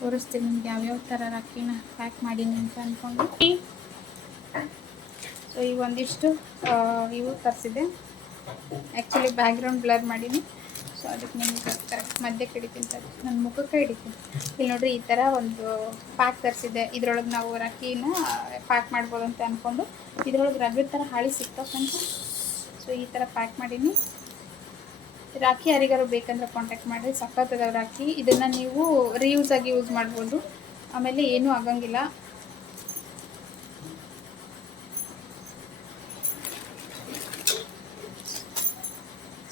ತೋರಿಸ್ತೀನಿ ನಿಮ್ಗೆ ಯಾವ್ಯಾವ ಥರ ರಾಖಿನ ಪ್ಯಾಕ್ ಮಾಡೀನಿ ಅಂತ ಅಂದ್ಕೊಂಡು. ಸೊ ಈ ಒಂದಿಷ್ಟು ಇವು ತರಿಸಿದೆ. ಆ್ಯಕ್ಚುಲಿ ಬ್ಯಾಕ್ಗ್ರೌಂಡ್ ಬ್ಲರ್ ಮಾಡೀನಿ. ಸೊ ಅದಕ್ಕೆ ನಿಮ್ಗೆ ಕರೆಕ್ಟ್ ಮಧ್ಯಕ್ಕೆ ಹಿಡಿತೀನಿ ಸರ್, ನನ್ನ ಮುಖಕ್ಕೆ ಹಿಡಿತೀನಿ. ಇಲ್ಲಿ ನೋಡಿರಿ ಈ ಥರ ಒಂದು ಪ್ಯಾಕ್ ತರಿಸಿದೆ. ಇದರೊಳಗೆ ನಾವು ರಾಖಿನ ಪ್ಯಾಕ್ ಮಾಡ್ಬೋದು ಅಂತ ಅಂದ್ಕೊಂಡು. ಇದರೊಳಗೆ ರಗಡ್ ಥರ ಹಾಳಿ ಸಿಗ್ತಾವೆ ಫ್ರೆಂಡ್ಸ್. ಸೊ ಈ ಥರ ಪ್ಯಾಕ್ ಮಾಡೀನಿ. ರಾಖಿ ಯಾರಿಗಾರು ಬೇಕಂದ್ರೆ ಕಾಂಟ್ಯಾಕ್ಟ್ ಮಾಡಿ, ಸಖತ್ತದವ ರಾಖಿ. ಇದನ್ನು ನೀವು ರೀಯೂಸ್ ಆಗಿ ಯೂಸ್ ಮಾಡ್ಬೋದು, ಆಮೇಲೆ ಏನೂ ಆಗಂಗಿಲ್ಲ.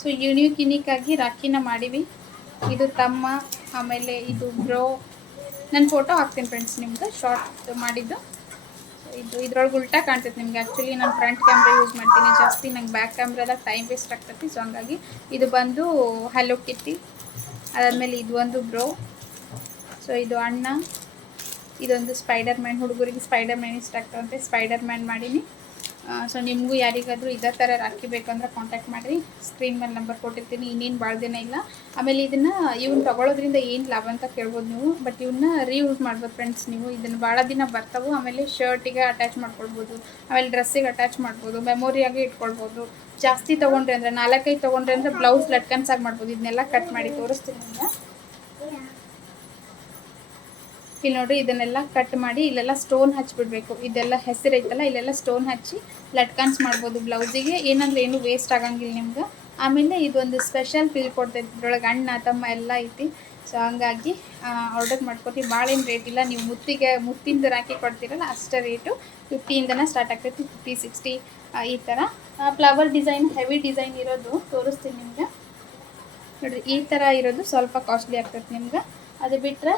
ಸೊ ಯುನೀಕ್ ಆಗಿ ರಾಖಿನ ಮಾಡೀವಿ. ಇದು ತಮ್ಮ, ಆಮೇಲೆ ಇದು ಬ್ರೋ. ನಾನು ಫೋಟೋ ಹಾಕ್ತೀನಿ ಫ್ರೆಂಡ್ಸ್ ನಿಮ್ಗೆ, ಶಾರ್ಟ್ ಮಾಡಿದ್ದು. ಇದು ಇದ್ರೊಳಗೆ ಉಲ್ಟಾ ಕಾಣ್ತೈತೆ ನಿಮ್ಗೆ. ಆ್ಯಕ್ಚುಲಿ ನಾನು ಫ್ರಂಟ್ ಕ್ಯಾಮ್ರಾ ಯೂಸ್ ಮಾಡ್ತೀನಿ ಜಾಸ್ತಿ, ನಂಗೆ ಬ್ಯಾಕ್ ಕ್ಯಾಮ್ರಾದಾಗ ಟೈಮ್ ವೇಸ್ಟ್ ಆಗ್ತೈತಿ. ಸೊ ಹಂಗಾಗಿ ಇದು ಬಂದು ಹಲೋ ಕಿಟ್ಟಿ. ಅದಾದಮೇಲೆ ಇದು ಒಂದು ಬ್ರೋ. ಸೊ ಇದು ಅಣ್ಣ. ಇದೊಂದು ಸ್ಪೈಡರ್ ಮ್ಯಾನ್. ಹುಡುಗರಿಗೆ ಸ್ಪೈಡರ್ ಮ್ಯಾನ್ ಇಷ್ಟ ಆಗ್ತಾವಂತೆ, ಸ್ಪೈಡರ್ ಮ್ಯಾನ್ ಮಾಡೀನಿ. ಸೊ ನಿಮಗೂ ಯಾರಿಗಾದರೂ ಇದೇ ಥರ ರಾಖಿ ಬೇಕಂದ್ರೆ ಕಾಂಟ್ಯಾಕ್ಟ್ ಮಾಡಿರಿ. ಸ್ಕ್ರೀನ್ ಮೇಲೆ ನಂಬರ್ ಕೊಟ್ಟಿರ್ತೀನಿ. ಇನ್ನೇನು ಭಾಳ ದಿನ ಇಲ್ಲ. ಆಮೇಲೆ ಇದನ್ನು ತೊಗೊಳೋದ್ರಿಂದ ಏನು ಲಾಭ ಅಂತ ಕೇಳ್ಬೋದು ನೀವು. ಬಟ್ ಇವನ್ನ ರೀಯೂಸ್ ಮಾಡ್ಬೋದು ಫ್ರೆಂಡ್ಸ್. ನೀವು ಇದನ್ನು ಭಾಳ ದಿನ ಬರ್ತಾವೆ. ಆಮೇಲೆ ಶರ್ಟಿಗೆ ಅಟ್ಯಾಚ್ ಮಾಡ್ಕೊಳ್ಬೋದು, ಆಮೇಲೆ ಡ್ರೆಸ್ಸಿಗೆ ಅಟ್ಯಾಚ್ ಮಾಡ್ಬೋದು, ಮೆಮೊರಿಯಾಗಿ ಇಟ್ಕೊಳ್ಬೋದು. ಜಾಸ್ತಿ ತೊಗೊಂಡ್ರಿ ಅಂದರೆ 4-5 ತೊಗೊಂಡ್ರಿ ಅಂದರೆ ಬ್ಲೌಸ್ ಲಟ್ಕನ್ಸಾಗಿ ಮಾಡ್ಬೋದು. ಇದನ್ನೆಲ್ಲ ಕಟ್ ಮಾಡಿ ತೋರಿಸ್ತೀನಿ ನಿಮ್ಗೆ. ಇಲ್ಲಿ ನೋಡಿರಿ, ಇದನ್ನೆಲ್ಲ ಕಟ್ ಮಾಡಿ ಇಲ್ಲೆಲ್ಲ ಸ್ಟೋನ್ ಹಚ್ಚಿಬಿಡ್ಬೇಕು. ಇದೆಲ್ಲ ಹೆಸರು ಐತಲ್ಲ, ಇಲ್ಲೆಲ್ಲ ಸ್ಟೋನ್ ಹಚ್ಚಿ ಲಟ್ಕನ್ಸ್ ಮಾಡ್ಬೋದು ಬ್ಲೌಸಿಗೆ. ಏನಂದ್ರೆ ಏನು ವೇಸ್ಟ್ ಆಗಂಗಿಲ್ಲ ನಿಮ್ಗೆ. ಆಮೇಲೆ ಇದೊಂದು ಸ್ಪೆಷಲ್ ಫೀಲ್ ಕೊಡ್ತೈತಿ. ಇದ್ರೊಳಗೆ ಅಣ್ಣ ತಮ್ಮ ಎಲ್ಲ ಐತಿ. ಸೊ ಹಂಗಾಗಿ ಆರ್ಡರ್ ಮಾಡ್ಕೊತೀವಿ. ಭಾಳ ಏನು ರೇಟ್ ಇಲ್ಲ. ನೀವು ಮುತ್ತಿಂದು ರಾಖಿ ಕೊಡ್ತೀರಲ್ಲ ಅಷ್ಟೇ ರೇಟು. 50ಇಂದನೇ ಸ್ಟಾರ್ಟ್ ಆಗ್ತೈತಿ, 50-60 ಈ ಥರ. ಫ್ಲವರ್ ಡಿಸೈನ್, ಹೆವಿ ಡಿಸೈನ್ ಇರೋದು ತೋರಿಸ್ತೀನಿ ನಿಮ್ಗೆ. ನೋಡಿರಿ ಈ ಥರ ಇರೋದು ಸ್ವಲ್ಪ ಕಾಸ್ಟ್ಲಿ ಆಗ್ತೈತಿ ನಿಮ್ಗೆ. ಅದು ಬಿಟ್ಟರೆ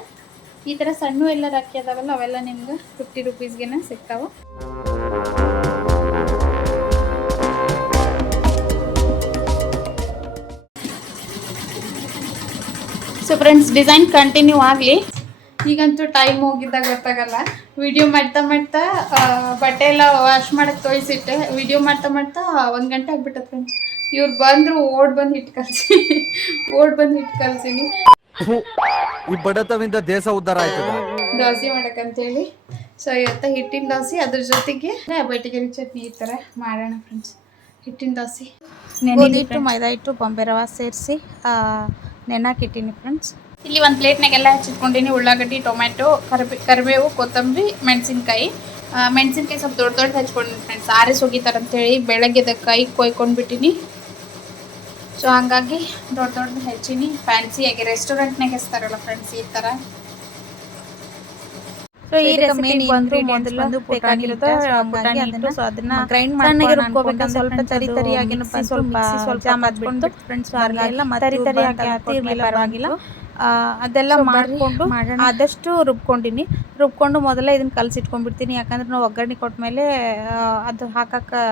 ಈ ಥರ ಸಣ್ಣ ಎಲ್ಲ ರಾಖಿ ಅದಾವಲ್ಲ, ಅವೆಲ್ಲ ನಿಮ್ಗೆ 50 ರೂಪೀಸ್ಗೆ ಸಿಗ್ತಾವೆ. ಸೊ ಫ್ರೆಂಡ್ಸ್, ಡಿಸೈನ್ ಕಂಟಿನ್ಯೂ ಆಗಲಿ. ಈಗಂತೂ ಟೈಮ್ ಹೋಗಿದ್ದಾಗ ಗೊತ್ತಾಗಲ್ಲ. ವಿಡಿಯೋ ಮಾಡ್ತಾ ಬಟ್ಟೆ ಎಲ್ಲ ವಾಶ್ ಮಾಡೋಕ್ಕೆ ತೊಳಿಸಿಟ್ಟೆ. ವಿಡಿಯೋ ಮಾಡ್ತಾ 1 ಗಂಟೆ ಆಗ್ಬಿಟ್ಟೆ ಫ್ರೆಂಡ್ಸ್. ಇವ್ರು ಬಂದರು, ಓಡ್ ಬಂದು ಹಿಟ್ಟು ಕಲ್ಸೀನಿ. ಈ ಬಡತವಿಂದ ದೇಶ ಉದ್ಧಾರ ಆಯ್ತದ. ದೋಸೆ ಮಾಡಕ್ಕಂತೇಳಿ. ಸೊ ಇವತ್ತು ಹಿಟ್ಟಿನ ದೋಸೆ, ಅದ್ರ ಜೊತೆಗೆ ಬೈಟಿಗೆರಿ ಚಟ್ನಿ ಈ ಥರ ಮಾಡೋಣ ಫ್ರೆಂಡ್ಸ್. ಹಿಟ್ಟಿನ ದೋಸೆ ಗೋಧಿ ಹಿಟ್ಟು, ಮೈದಾ ಹಿಟ್ಟು, ಬಾಂಬೆ ರವೆ ಸೇರಿಸಿ ನೆನಾಕಿಟ್ಟಿನಿ ಫ್ರೆಂಡ್ಸ್. ಇಲ್ಲಿ ಒಂದು ಪ್ಲೇಟ್ನಾಗೆಲ್ಲ ಹಚ್ಚಿಟ್ಕೊಂಡಿನಿ. ಉಳ್ಳಾಗಡ್ಡಿ, ಟೊಮ್ಯಾಟೊ, ಕರಿಬೇವು, ಕೊತ್ತಂಬರಿ, ಮೆಣಸಿನ್ಕಾಯಿ ಸ್ವಲ್ಪ ದೊಡ್ಡ ಹಚ್ಕೊಂಡಿನಿ ಫ್ರೆಂಡ್ಸ್. ಆರಿಸಿ ಹೋಗಿತಾರಂತೇಳಿ ಬೆಳಗ್ಗೆದ ಕೈ ಕೊಯ್ಕೊಂಡ್ಬಿಟ್ಟಿನಿ. ಸೊ ಹಾಗಾಗಿ ದೊಡ್ಡ ಹೆಚ್ಚಿನಿ. ಫ್ಯಾನ್ಸಿಯಾಗಿ ರೆಸ್ಟೋರೆಂಟ್ನಾಗ ಹೆಚ್ತಾರಲ್ಲ ಫ್ರೆಂಡ್ಸ್ ಈ ಥರ. ಸೊ ಈ ರೆಸಿಪಿ ಮೊದಲು ಬೇಕಾಗಿರೋದು ಪುಟಾಣಿ ಹಿಟ್ಟು. ಸೊ ಅದನ್ನ ಗ್ರೈಂಡ್ ಮಾಡ್ಕೊಂಡು ಸ್ವಲ್ಪ ತರಿಯಾಗಿ ಸ್ವಲ್ಪ ಜಾಮ್ ಹಾಕ್ಬಿಟ್ಟು ಫ್ರೆಂಡ್ಸ್ ತರಿಯಾಗಿ ಹಾಕಿರ್ಲಿಲ್ಲ ಪರವಾಗಿಲ್ಲ. ಅದೆಲ್ಲ ಮಾಡಿಕೊಂಡು ಆದಷ್ಟು ರುಬ್ಕೊಂಡು ಮೊದಲೇ ಇದನ್ನು ಕಲಸಿಟ್ಕೊಂಡ್ಬಿಡ್ತೀನಿ. ಯಾಕಂದ್ರೆ ನಾವು ಒಗ್ಗರಣೆ ಕೊಟ್ಮೇಲೆ ಅದು ಹಾಕಕ್ಕೆ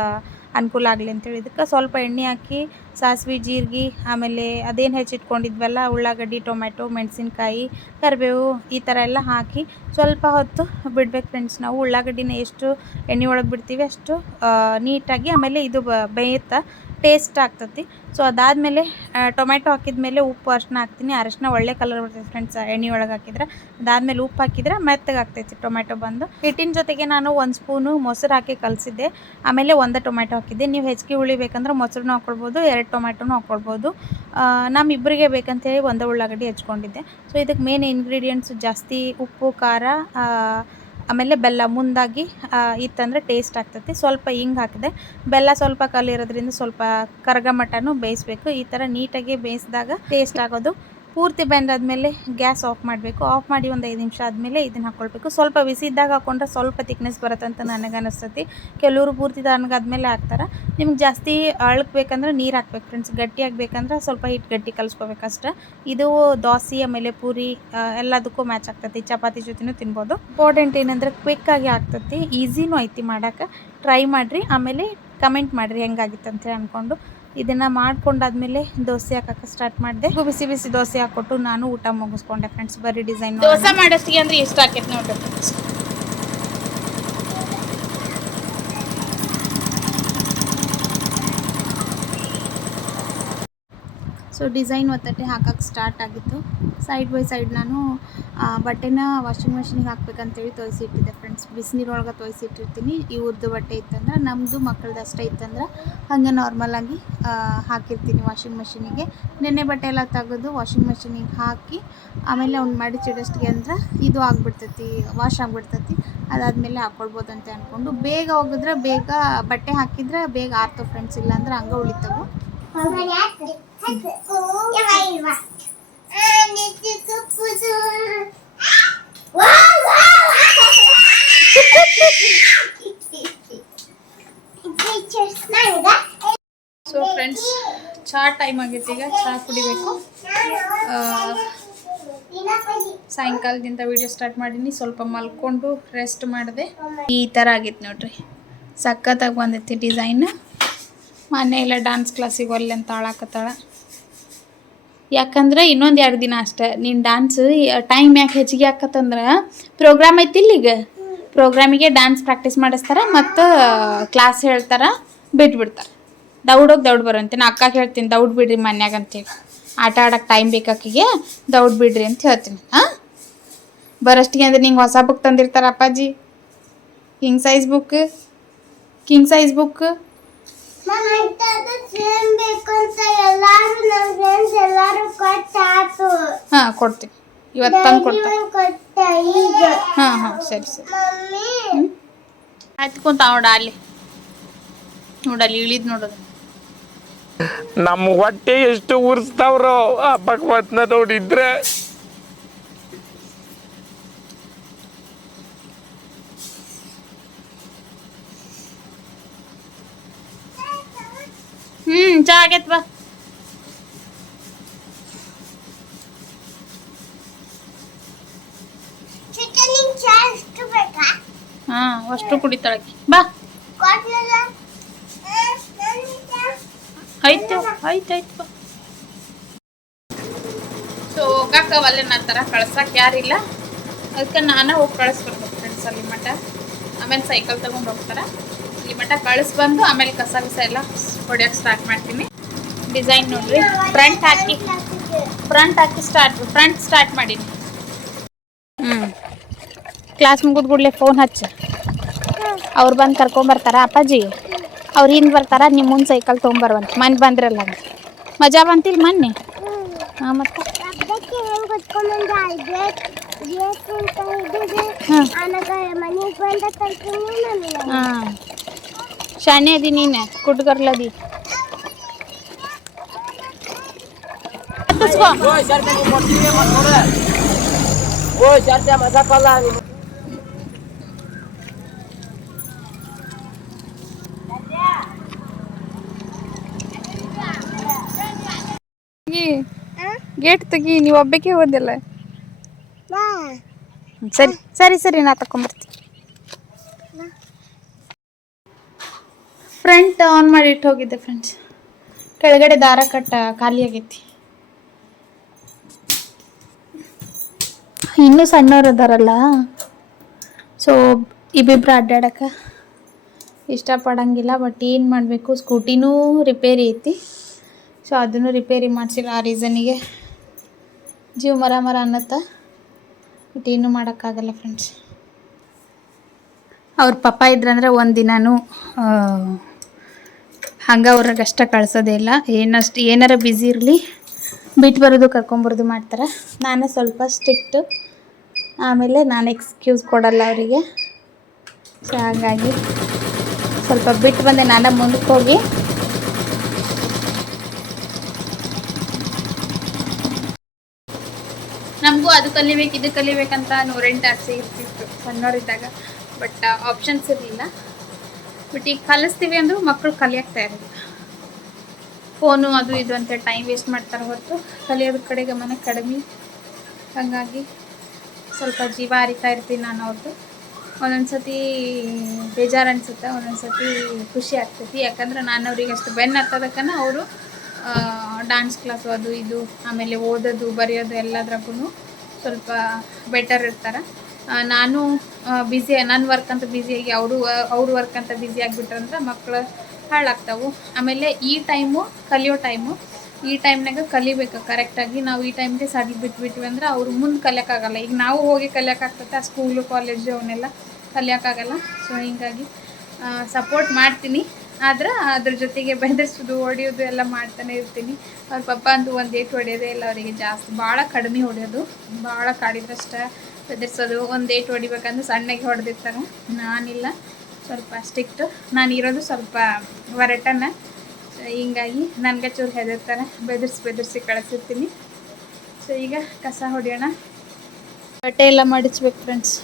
ಅನುಕೂಲ ಆಗಲಿ ಅಂತೇಳಿ. ಇದಕ್ಕೆ ಸ್ವಲ್ಪ ಎಣ್ಣೆ ಹಾಕಿ ಸಾಸಿವೆ, ಜೀರಿಗೆ, ಆಮೇಲೆ ಅದೇನು ಹೆಚ್ಚಿಟ್ಕೊಂಡಿದ್ವಲ್ಲ ಉಳ್ಳಾಗಡ್ಡಿ, ಟೊಮ್ಯಾಟೊ, ಮೆಣಸಿನ್ಕಾಯಿ, ಕರಿಬೇವು ಈ ಥರ ಎಲ್ಲ ಹಾಕಿ ಸ್ವಲ್ಪ ಹೊತ್ತು ಬಿಡ್ಬೇಕು ಫ್ರೆಂಡ್ಸ್. ನಾವು ಉಳ್ಳಾಗಡ್ಡಿನ ಎಷ್ಟು ಎಣ್ಣೆ ಒಳಗೆ ಬಿಡ್ತೀವಿ ಅಷ್ಟು ನೀಟಾಗಿ ಆಮೇಲೆ ಇದು ಬೇಯುತ್ತಾ ಟೇಸ್ಟ್ ಆಗ್ತತಿ. ಸೊ ಅದಾದಮೇಲೆ ಟೊಮ್ಯಾಟೊ ಹಾಕಿದ್ಮೇಲೆ ಉಪ್ಪು, ಅರಿಶಿನ ಹಾಕ್ತೀನಿ. ಅರಿಶಿನ ಒಳ್ಳೆ ಕಲರ್ ಬರ್ತೈತೆ ಫ್ರೆಂಡ್ಸ್ ಎಣ್ಣೆ ಒಳಗೆ ಹಾಕಿದ್ರೆ. ಅದಾದಮೇಲೆ ಉಪ್ಪು ಹಾಕಿದ್ರೆ ಮೆತ್ತಗೆ ಆಗ್ತೈತಿ ಟೊಮ್ಯಾಟೊ ಬಂದು. ಹಿಟ್ಟಿನ ಜೊತೆಗೆ ನಾನು 1 ಸ್ಪೂನು ಮೊಸರು ಹಾಕಿ ಕಲಸಿದ್ದೆ. ಆಮೇಲೆ 1 ಟೊಮ್ಯಾಟೊ ಹಾಕಿದ್ದೆ. ನೀವು ಹೆಚ್ಚಿಗೆ ಹುಳಿ ಬೇಕಂದ್ರೆ ಮೊಸರನ್ನ ಹಾಕ್ಕೊಳ್ಬೋದು, 2 ಟೊಮ್ಯಾಟೊನೂ ಹಾಕ್ಕೊಳ್ಬೋದು. ನಮ್ಮಿಬ್ಬರಿಗೆ ಬೇಕಂತೇಳಿ 1 ಉಳ್ಳಾಗಡ್ಡಿ ಹೆಚ್ಕೊಂಡಿದ್ದೆ. ಸೊ ಇದಕ್ಕೆ ಮೇನ್ ಇಂಗ್ರೀಡಿಯೆಂಟ್ಸ್ ಜಾಸ್ತಿ ಉಪ್ಪು, ಖಾರ, ಆಮೇಲೆ ಬೆಲ್ಲ ಮುಂದಾಗಿ ಇತ್ತಂದರೆ ಟೇಸ್ಟ್ ಆಗ್ತೈತಿ. ಸ್ವಲ್ಪ ಹಿಂಗೆ ಹಾಕಿದೆ. ಬೆಲ್ಲ ಸ್ವಲ್ಪ ಕಲ್ಲಿರೋದ್ರಿಂದ ಸ್ವಲ್ಪ ಕರಗ ಮಟನೂ ಬೇಯಿಸ್ಬೇಕು. ಈ ಥರ ನೀಟಾಗಿ ಬೇಯಿಸಿದಾಗ ಟೇಸ್ಟ್ ಆಗೋದು. ಪೂರ್ತಿ ಬೆಂದಾದ್ಮೇಲೆ ಗ್ಯಾಸ್ ಆಫ್ ಮಾಡಬೇಕು. ಆಫ್ ಮಾಡಿ ಒಂದು 5 ನಿಮಿಷ ಆದಮೇಲೆ ಇದನ್ನು ಹಾಕ್ಕೊಳ್ಬೇಕು. ಸ್ವಲ್ಪ ಬಿಸಿ ಇದ್ದಾಗ ಹಾಕ್ಕೊಂಡ್ರೆ ಸ್ವಲ್ಪ ತಿಕ್ನೆಸ್ ಬರುತ್ತೆ ಅಂತ ನನಗೆ ಅನಿಸ್ತತಿ. ಕೆಲವರು ಪೂರ್ತಿ ತಣ್ಣಗಾದ್ಮೇಲೆ ಹಾಕ್ತಾರೆ. ನಿಮ್ಗೆ ಜಾಸ್ತಿ ಅಳ್ಕಬೇಕಂದ್ರೆ ನೀರು ಹಾಕ್ಬೇಕು ಫ್ರೆಂಡ್ಸ್. ಗಟ್ಟಿ ಆಗಬೇಕಂದ್ರೆ ಸ್ವಲ್ಪ ಹಿಟ್ಟು ಗಟ್ಟಿ ಕಲಿಸ್ಕೋಬೇಕಷ್ಟೆ. ಇದು ದೋಸೆ ಆಮೇಲೆ ಪೂರಿ ಎಲ್ಲದಕ್ಕೂ ಮ್ಯಾಚ್ ಆಗ್ತೈತಿ. ಚಪಾತಿ ಜೊತೆನೂ ತಿನ್ಬೋದು. ಇಂಪಾರ್ಟೆಂಟ್ ಏನಂದ್ರೆ ಕ್ವಿಕ್ಕಾಗಿ ಆಗ್ತೈತಿ, ಈಸಿನೂ ಐತಿ ಮಾಡೋಕೆ. ಟ್ರೈ ಮಾಡಿರಿ, ಆಮೇಲೆ ಕಮೆಂಟ್ ಮಾಡಿರಿ ಹೆಂಗಾಗಿತ್ತು ಅಂತೇಳಿ ಅಂದ್ಕೊಂಡು. ಇದನ್ನು ಮಾಡ್ಕೊಂಡಾದ್ಮೇಲೆ ದೋಸೆ ಹಾಕಕ್ಕೆ ಸ್ಟಾರ್ಟ್ ಮಾಡಿದೆ. ಬಿಸಿ ಬಿಸಿ ದೋಸೆ ಹಾಕ್ಕೊಟ್ಟು ನಾನು ಊಟ ಮುಗಿಸ್ಕೊಂಡೆ ಫ್ರೆಂಡ್ಸ್. ಬರೀ ಡಿಸೈನ್ ದೋಸೆ ಮಾಡೋಷ್ಟಿಗೆ ಅಂದ್ರೆ ಇಷ್ಟ ಆಕೈತೆ ನೋಡ್ರಿ ಫ್ರೆಂಡ್ಸ್. ಸೊ ಡಿಸೈನ್ ಒತ್ತಟ್ಟೆ ಹಾಕಕ್ಕೆ ಸ್ಟಾರ್ಟ್ ಆಗಿತ್ತು. ಸೈಡ್ ಬೈ ಸೈಡ್ ನಾನು ಬಟ್ಟೆನ ವಾಷಿಂಗ್ ಮೆಷಿನಿಗೆ ಹಾಕ್ಬೇಕಂತೇಳಿ ತೊಯ್ಸಿಟ್ಟಿದ್ದೆ ಫ್ರೆಂಡ್ಸ್. ಬಿಸಿನೀರೊಳಗೆ ತೊಯ್ಸಿಟ್ಟಿರ್ತೀನಿ. ಇವ್ರದ್ದು ಬಟ್ಟೆ ಇತ್ತಂದ್ರೆ, ನಮ್ಮದು ಮಕ್ಕಳದ್ದು ಅಷ್ಟೇ ಇತ್ತಂದ್ರೆ ಹಾಗೆ ನಾರ್ಮಲಾಗಿ ಹಾಕಿರ್ತೀನಿ ವಾಷಿಂಗ್ ಮೆಷಿನಿಗೆ. ನೆನ್ನೆ ಬಟ್ಟೆ ಎಲ್ಲ ತೆಗೆದು ವಾಷಿಂಗ್ ಮೆಷಿನಿಗೆ ಹಾಕಿ ಆಮೇಲೆ ಅವ್ನು ಮಡಿಚಿಡೋಷ್ಟಿಗೆ ಅಂದ್ರೆ ಇದು ಆಗಿಬಿಡ್ತೈತಿ, ವಾಶ್ ಆಗಿಬಿಡ್ತೈತಿ. ಅದಾದಮೇಲೆ ಹಾಕ್ಕೊಳ್ಬೋದಂತೆ ಅಂದ್ಕೊಂಡು ಬೇಗ ಹೋಗಿದ್ರೆ ಬೇಗ ಬಟ್ಟೆ ಹಾಕಿದ್ರೆ ಬೇಗ ಆರ್ತವೆ ಫ್ರೆಂಡ್ಸ್. ಇಲ್ಲಾಂದ್ರೆ ಹಂಗೆ ಉಳಿತಾವೆ. ಸೊ ಫ್ರೆಂಡ್ಸ್, ಚಹಾ ಟೈಮ್ ಆಗೈತಿ. ಈಗ ಚಹಾ ಕುಡಿಬೇಕು. ಸಾಯಂಕಾಲದಿಂದ ವಿಡಿಯೋ ಸ್ಟಾರ್ಟ್ ಮಾಡೀನಿ. ಸ್ವಲ್ಪ ಮಲ್ಕೊಂಡು ರೆಸ್ಟ್ ಮಾಡಿದೆ. ಈ ಥರ ಆಗೈತೆ ನೋಡ್ರಿ, ಸಖತ್ತಾಗಿ ಬಂದೈತಿ ಡಿಸೈನ್. ಮನೆ ಎಲ್ಲ ಡ್ಯಾನ್ಸ್ ಕ್ಲಾಸಿಗೆ ಒಲ್ಲೆ ಅಂತ ಆಳಾಕತ್ತಾಳ. ಯಾಕಂದ್ರೆ ಇನ್ನೊಂದು 2 ದಿನ ಅಷ್ಟೇ ನೀನು ಡ್ಯಾನ್ಸ್ ಟೈಮ್ ಯಾಕೆ ಹೆಚ್ಚಿಗೆ ಆಕತ್ತಂದ್ರೆ ಪ್ರೋಗ್ರಾಮ್ ಐತಿಲ್ಲ. ಈಗ ಪ್ರೋಗ್ರಾಮಿಗೆ ಡ್ಯಾನ್ಸ್ ಪ್ರಾಕ್ಟೀಸ್ ಮಾಡಿಸ್ತಾರೆ ಮತ್ತು ಕ್ಲಾಸ್ ಹೇಳ್ತಾರೆ, ಬಿಟ್ಬಿಡ್ತಾರೆ. ದೌಡ್ ಬರೋಂತೆ. ನಾ ಅಕ್ಕ ಹೇಳ್ತೀನಿ, ದೌಡ್ ಬಿಡ್ರಿ ಮನ್ಯಾಗ ಅಂತೇಳಿ. ಆಟ ಆಡೋಕ್ಕೆ ಟೈಮ್ ಬೇಕಾಕಿಗೆ, ದೌಡ್ ಬಿಡ್ರಿ ಅಂತ ಹೇಳ್ತೀನಿ. ಬರೋಷ್ಟಿಗೆ ಅಂದ್ರೆ ನಿಂಗೆ ಹೊಸ ಬುಕ್ ತಂದಿರ್ತಾರೆ ಅಪ್ಪಾಜಿ. ಕಿಂಗ್ ಸೈಜ್ ಬುಕ್ ಹಾಂ ಕೊಡ್ತೀನಿ. ಇವತ್ತು ತಂದು ಕೊಡ್ತೀನಿ. ಹಾಂ ಸರಿ ಆಯ್ತು. ಕುಂತ ನೋಡಲ್ಲಿ ಇಳಿದ್ ನೋಡೋದು. ನಮ್ಮ ಹೊಟ್ಟೆ ಎಷ್ಟು ಉರ್ಸ್ತಾವ್ರೋ ಆ ಭಗವತ್ನ ನೋಡಿದ್ರೆ. ಚಾ ಆಗೈತ್ ಬಾ. ಅಷ್ಟು ಕುಡಿತಾಳಕ್ಕೆ ಬಾ. ಆಯ್ತು ಬಾ. ಸೊ ಹೋಗಕ್ಕೆ ಒಲ್ಲೆ ನಂತರ ಕಳ್ಸಕ್ಕೆ ಯಾರಿಲ್ಲ, ಅದಕ್ಕೆ ನಾನೇ ಹೋಗಿ ಕಳಿಸ್ಬರ್ಬೇಕು ಫ್ರೆಂಡ್ಸ್ ಅಲ್ಲಿ ಮಠ. ಆಮೇಲೆ ಸೈಕಲ್ ತಗೊಂಡು ಹೋಗ್ತಾರೆ. ಇಲ್ಲಿ ಮಠ ಕಳಿಸ್ಬಂದು ಆಮೇಲೆ ಕಸ ಎಲ್ಲ ಹೊಡ್ಯೋಕ್ಕೆ ಸ್ಟಾರ್ಟ್ ಮಾಡ್ತೀನಿ. ಡಿಸೈನ್ ನೋಡ್ರಿ, ಫ್ರಂಟ್ ಹಾಕಿ ಸ್ಟಾರ್ಟ್ ಮಾಡೀನಿ. ಕ್ಲಾಸ್ ಮುಗಿದ ಕೂಡಲೇ ಫೋನ್ ಹಚ್ಚು. ಅವ್ರು ಬಂದು ಕರ್ಕೊಂಬರ್ತಾರ ಅಪ್ಪಾಜಿ. ಅವ್ರು ಹಿಂದೆ ಬರ್ತಾರ, ನಿಮ್ಮ ಮುಂದೆ ಸೈಕಲ್ ತೊಗೊಂಬರ್ವಂತ. ಮನೆ ಬಂದ್ರಲ್ಲ ಮಜಾ ಬಂತಿಲ್ಲ ಮೊನ್ನೆ. ಹಾಂ ಮತ್ತು ಹಾಂ ಶಾಣೆ ಅದಿ ನೀನು, ಕುಟ್ಗರ್ಲದಿ. ಗೇಟ್ ತೆಗಿ, ನೀವು ಒಬ್ಬಕ್ಕೆ ಹೋದಿಲ್ಲ. ಸರಿ ನಾ ತಕೊಂಬರ್ತೀನಿ. ಫ್ರಂಟ್ ಆನ್ ಮಾಡಿ ಇಟ್ಟು ಹೋಗಿದ್ದೆ ಫ್ರೆಂಡ್ಸ್. ಕೆಳಗಡೆ ದಾರ ಕಟ್ಟ ಖಾಲಿ ಆಗೈತಿ. ಇನ್ನೂ ಸಣ್ಣವ್ರು ಅದಾರಲ್ಲ, ಸೊ ಇಬ್ಬಿಬ್ರು ಅಡ್ಡಾಡಕ್ಕೆ ಇಷ್ಟಪಡಂಗಿಲ್ಲ. ಬಟ್ ಏನು ಮಾಡಬೇಕು, ಸ್ಕೂಟಿನೂ ರಿಪೇರಿ ಐತಿ. ಸೊ ಅದನ್ನು ರಿಪೇರಿ ಮಾಡಿಸಿಲ್ಲ. ಆ ರೀಸನಿಗೆ ಜೀವ ಮರ ಅನ್ನತ್ತ. ಬಟ್ ಏನೂ ಮಾಡೋಕ್ಕಾಗಲ್ಲ ಫ್ರೆಂಡ್ಸ್. ಅವ್ರ ಪಪ್ಪ ಇದ್ರಂದ್ರೆ ಒಂದು ದಿನನೂ ಹಂಗೆ ಅವ್ರಿಗಷ್ಟೇ ಕಳ್ಸೋದೇ ಇಲ್ಲ. ಏನಾರ ಬ್ಯುಸಿ ಇರಲಿ, ಬಿಟ್ಟು ಬರೋದು ಕರ್ಕೊಂಬರೋದು ಮಾಡ್ತಾರೆ. ನಾನೇ ಸ್ವಲ್ಪ ಸ್ಟ್ರಿಕ್ಟು. ಆಮೇಲೆ ನಾನು ಎಕ್ಸ್ಕ್ಯೂಸ್ ಕೊಡಲ್ಲ ಅವರಿಗೆ. ಸೊ ಹಾಗಾಗಿ ಸ್ವಲ್ಪ ಬಿಟ್ಟು ಬಂದೆ. ನಾನು ಮುಂದಕ್ಕೆ ಹೋಗಿ ಅದು ಕಲಿಬೇಕು ಇದು ಕಲಿಬೇಕಂತ 108 ಆಸೆ ಇರ್ತಿತ್ತು ಸಣ್ಣವರಿದ್ದಾಗ. ಬಟ್ ಆಪ್ಷನ್ಸ್ ಇರಲಿಲ್ಲ. ಬಟ್ ಈಗ ಕಲಿಸ್ತೀವಿ ಅಂದರೂ ಮಕ್ಕಳು ಕಲಿಯಾಗ್ತಾ ಇರಲಿಲ್ಲ. ಫೋನು ಅದು ಇದು ಅಂತ ಟೈಮ್ ವೇಸ್ಟ್ ಮಾಡ್ತಾರೆ ಹೊರತು ಕಲಿಯೋದ್ರ ಕಡೆ ಗಮನ ಕಡಿಮೆ. ಹಾಗಾಗಿ ಸ್ವಲ್ಪ ಜೀವ ಹರಿತಾ ಇರ್ತೀನಿ ನಾನು ಅವ್ರದ್ದು. ಒಂದೊಂದು ಸತಿ ಬೇಜಾರು ಅನ್ಸುತ್ತೆ, ಒಂದೊಂದು ಸತಿ ಖುಷಿ ಆಗ್ತೈತಿ. ಯಾಕಂದ್ರೆ ನಾನು ಅವ್ರಿಗೆ ಅಷ್ಟು ಬೆನ್ನು ಹತ್ತೋದಕ್ಕನ ಅವರು ಡ್ಯಾನ್ಸ್ ಕ್ಲಾಸು ಅದು ಇದು ಆಮೇಲೆ ಓದೋದು ಬರೆಯೋದು ಎಲ್ಲದ್ರಾಗೂ ಸ್ವಲ್ಪ ಬೆಟರ್ ಇರ್ತಾರೆ. ನಾನು ಬ್ಯುಸಿ, ನನ್ನ ವರ್ಕ್ ಅಂತ ಬ್ಯುಸಿಯಾಗಿ ಅವ್ರ ವರ್ಕ್ ಅಂತ ಬ್ಯುಸಿ ಆಗಿಬಿಟ್ರಂದ್ರೆ ಮಕ್ಕಳು ಹಾಳಾಗ್ತಾವೆ. ಆಮೇಲೆ ಈ ಟೈಮು ಕಲಿಯೋ ಟೈಮು, ಈ ಟೈಮ್ನಾಗ ಕಲಿಬೇಕು ಕರೆಕ್ಟಾಗಿ. ನಾವು ಈ ಟೈಮ್ಗೆ ಸಡ್ಲ್ ಬಿಟ್ಬಿಟ್ವಿ ಅಂದ್ರೆ ಅವ್ರು ಮುಂದೆ ಕಲಿಯೋಕ್ಕಾಗಲ್ಲ. ಈಗ ನಾವು ಹೋಗಿ ಕಲಿಯೋಕ್ಕಾಗ್ತದೆ, ಆ ಸ್ಕೂಲು ಕಾಲೇಜು ಅವನ್ನೆಲ್ಲ ಕಲಿಯೋಕ್ಕಾಗಲ್ಲ. ಸೊ ಹೀಗಾಗಿ ಸಪೋರ್ಟ್ ಮಾಡ್ತೀನಿ, ಆದ್ರೆ ಅದ್ರ ಜೊತೆಗೆ ಬೆದರಿಸೋದು ಹೊಡೆಯೋದು ಎಲ್ಲ ಮಾಡ್ತಾನೆ ಇರ್ತೀನಿ. ಅವ್ರ ಪಪ್ಪ ಅಂತೂ ಒಂದು ಏಟು ಹೊಡೆಯೋದೇ ಇಲ್ಲ ಅವರಿಗೆ, ಜಾಸ್ತಿ ಭಾಳ ಕಡಿಮೆ ಹೊಡೆಯೋದು. ಭಾಳ ಕಾಡಿದ್ರಷ್ಟ ಬೆದರಿಸೋದು. ಒಂದು ಏಟು ಹೊಡಿಬೇಕಂದ್ರೆ ಸಣ್ಣಗೆ ಹೊಡೆದಿರ್ತಾರೆ. ನಾನಿಲ್ಲ, ಸ್ವಲ್ಪ ಸ್ಟ್ರಿಕ್ಟು. ನಾನು ಇರೋದು ಸ್ವಲ್ಪ ಹೊರಟನ, ಹಿಂಗಾಗಿ ನನಗೆ ಚೂರು ಹೆದರ್ತಾರೆ. ಬೆದರಿಸಿ ಕಳಿಸಿರ್ತೀನಿ. ಸೊ ಈಗ ಕಸ ಹೊಡೆಯೋಣ. ಬಟ್ಟೆ ಎಲ್ಲ ಮಡಿಚ್ಬೇಕು ಫ್ರೆಂಡ್ಸ್.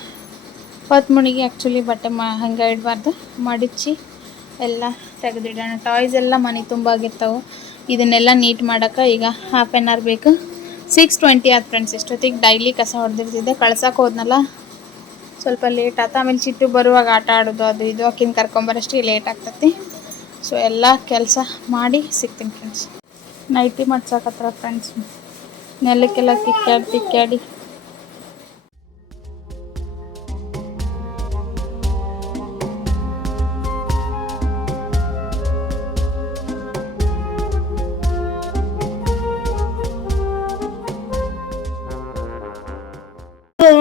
ಹೊತ್ತು ಮುಣಿಗೆ ಆ್ಯಕ್ಚುಲಿ ಬಟ್ಟೆ ಹಂಗೆ ಇಡಬಾರ್ದು, ಮಡಿಚಿ ಎಲ್ಲ ತೆಗೆದಿಡೋಣ. ಟಾಯ್ಸ್ ಎಲ್ಲ ಮನೆ ತುಂಬಾಗಿರ್ತಾವೆ. ಇದನ್ನೆಲ್ಲ ನೀಟ್ ಮಾಡೋಕೆ ಈಗ ಹಾಫ್ ಆನ್ ಅವರ್ ಬೇಕು. 6:20 ಆಯ್ತು ಫ್ರೆಂಡ್ಸ್. ಇಷ್ಟೊತ್ತಿಗೆ ಡೈಲಿ ಕಸ ಹೊಡೆದಿರ್ತಿದ್ದೆ. ಕಳ್ಸಕ್ಕೆ ಹೋದ್ನಲ್ಲ, ಸ್ವಲ್ಪ ಲೇಟ್ ಆಯ್ತು. ಆಮೇಲೆ ಚಿಟ್ಟು ಬರುವಾಗ ಆಟ ಆಡೋದು ಅದು ಇದು ಆಕಿನ ಕರ್ಕೊಂಬರಷ್ಟಿಗೆ ಲೇಟ್ ಆಗ್ತೈತಿ. ಸೊ ಎಲ್ಲ ಕೆಲಸ ಮಾಡಿ ಸಿಗ್ತೀನಿ ಫ್ರೆಂಡ್ಸ್. ನೈಟಿ ಮಾಡ್ಸಕತ್ರ ಫ್ರೆಂಡ್ಸ್, ನೆಲಕ್ಕೆಲ್ಲ ತಿಕ್ಕಾಡಿ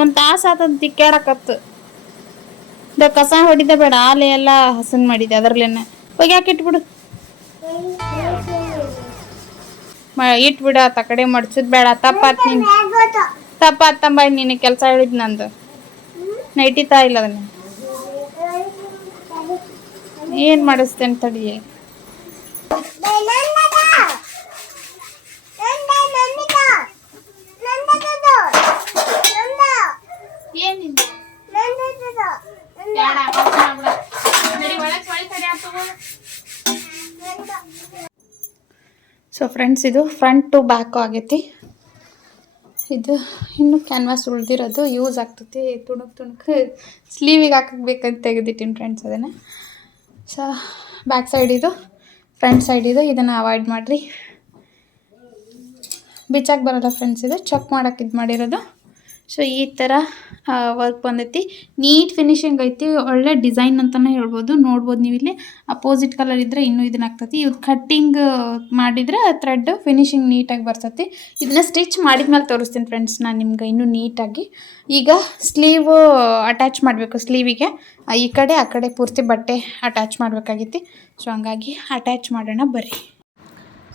ಒಂದು ತಾಸು ಆತದ ತಿಕ್ಕಾಡಕತ್ತು. ಕಸ ಹೊಡಿದ ಬೇಡ, ಆಲೆ ಎಲ್ಲ ಹಸನ್ ಮಾಡಿದೆ ಅದರಲ್ಲೇನೆ. ಹೋಗಿ ಯಾಕೆ ಇಟ್ಬಿಡು, ಇಟ್ಬಿಡ. ಆ ಕಡೆ ಮಡ್ಸೋದು ಬೇಡ. ತಪ್ಪಾತ್ತಂಬ ನೀನು ಕೆಲಸ ಹೇಳಿದ್ ನಂದು. ನೈಟಿ ತಾ ಇಲ್ಲ ಅದನ್ನ ಏನು ಮಾಡಿಸ್ತೇನೆ ತಡಿ. ಸೊ ಫ್ರೆಂಡ್ಸ್, ಇದು ಫ್ರಂಟ್ ಟು ಬ್ಯಾಕು ಆಗೈತಿ. ಇದು ಇನ್ನು ಕ್ಯಾನ್ವಾಸ್ ಉಳ್ದಿರೋದು ಯೂಸ್ ಆಗ್ತೈತಿ. ತುಣುಕು ಸ್ಲೀವಿಗೆ ಹಾಕಬೇಕಂತ ತೆಗೆದಿಟ್ಟಿನಿ ಫ್ರೆಂಡ್ಸ್ ಅದನ್ನು. ಸೊ ಬ್ಯಾಕ್ ಸೈಡ್ ಇದು, ಫ್ರಂಟ್ ಸೈಡ್ ಇದು. ಇದನ್ನು ಅವಾಯ್ಡ್ ಮಾಡಿರಿ, ಬಿಚ್ಚಾಕ್ ಬರೋಲ್ಲ ಫ್ರೆಂಡ್ಸ್. ಇದು ಚೆಕ್ ಮಾಡೋಕೆ ಇದು ಮಾಡಿರೋದು. ಸೊ ಈ ಥರ ವರ್ಕ್ ಬಂದೈತಿ. ನೀಟ್ ಫಿನಿಶಿಂಗ್ ಐತಿ. ಒಳ್ಳೆ ಡಿಸೈನ್ ಅಂತಲೇ ಹೇಳ್ಬೋದು. ನೋಡ್ಬೋದು ನೀವು ಇಲ್ಲಿ ಅಪೋಸಿಟ್ ಕಲರ್ ಇದ್ದರೆ ಇನ್ನೂ ಇದನ್ನ ಆಗ್ತೈತಿ. ಇದು ಕಟ್ಟಿಂಗ್ ಮಾಡಿದರೆ ಥ್ರೆಡ್ ಫಿನಿಶಿಂಗ್ ನೀಟಾಗಿ ಬರ್ತೈತಿ. ಇದನ್ನ ಸ್ಟಿಚ್ ಮಾಡಿದ್ಮೇಲೆ ತೋರಿಸ್ತೀನಿ ಫ್ರೆಂಡ್ಸ್ ನಾನು ನಿಮ್ಗೆ ಇನ್ನೂ ನೀಟಾಗಿ. ಈಗ ಸ್ಲೀವ್ ಅಟ್ಯಾಚ್ ಮಾಡಬೇಕು. ಸ್ಲೀವಿಗೆ ಈ ಕಡೆ ಆ ಕಡೆ ಪೂರ್ತಿ ಬಟ್ಟೆ ಅಟ್ಯಾಚ್ ಮಾಡಬೇಕಾಗಿತ್ತು. ಸೊ ಹಂಗಾಗಿ ಅಟ್ಯಾಚ್ ಮಾಡೋಣ ಬರ್ರಿ.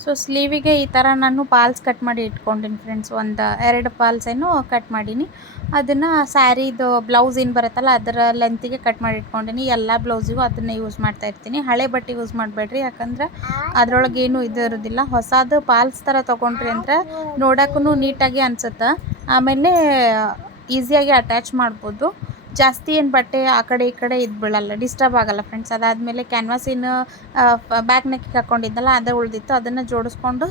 ಸೊ ಸ್ಲೀವಿಗೆ ಈ ಥರ ನಾನು ಪಾಲ್ಸ್ ಕಟ್ ಮಾಡಿ ಇಟ್ಕೊಂಡಿನಿ ಫ್ರೆಂಡ್ಸ್. ಒಂದು 2 ಪಾಲ್ಸ್ ಏನು ಕಟ್ ಮಾಡೀನಿ. ಅದನ್ನು ಸ್ಯಾರಿದು ಬ್ಲೌಸ್ ಏನು ಬರುತ್ತಲ್ಲ ಅದರ ಲೆಂತಿಗೆ ಕಟ್ ಮಾಡಿ ಇಟ್ಕೊಂಡಿನಿ. ಎಲ್ಲ ಬ್ಲೌಸಿಗೂ ಅದನ್ನು ಯೂಸ್ ಮಾಡ್ತಾ ಇರ್ತೀನಿ. ಹಳೆ ಬಟ್ಟೆ ಯೂಸ್ ಮಾಡಬೇಡ್ರಿ, ಯಾಕಂದ್ರೆ ಅದರೊಳಗೆ ಏನೂ ಇದು ಇರೋದಿಲ್ಲ. ಹೊಸದು ಪಾಲ್ಸ್ ಥರ ತೊಗೊಂಡ್ರಿ ಅಂದ್ರೆ ನೋಡೋಕ್ಕೂ ನೀಟಾಗಿ ಅನ್ಸುತ್ತೆ. ಆಮೇಲೆ ಈಸಿಯಾಗಿ ಅಟ್ಯಾಚ್ ಮಾಡ್ಬೋದು. ಜಾಸ್ತಿ ಏನು ಬಟ್ಟೆ ಆ ಕಡೆ ಈ ಕಡೆ ಇದು ಬೀಳಲ್ಲ, ಡಿಸ್ಟರ್ಬ್ ಆಗಲ್ಲ ಫ್ರೆಂಡ್ಸ್. ಅದಾದಮೇಲೆ ಕ್ಯಾನ್ವಾಸಿನ ಬ್ಯಾಕ್ ನೆಕ್ಕಿಗೆ ಹಾಕ್ಕೊಂಡಿದ್ದಲ್ಲ ಅದೇ ಉಳಿದಿತ್ತು, ಅದನ್ನು ಜೋಡಿಸ್ಕೊಂಡು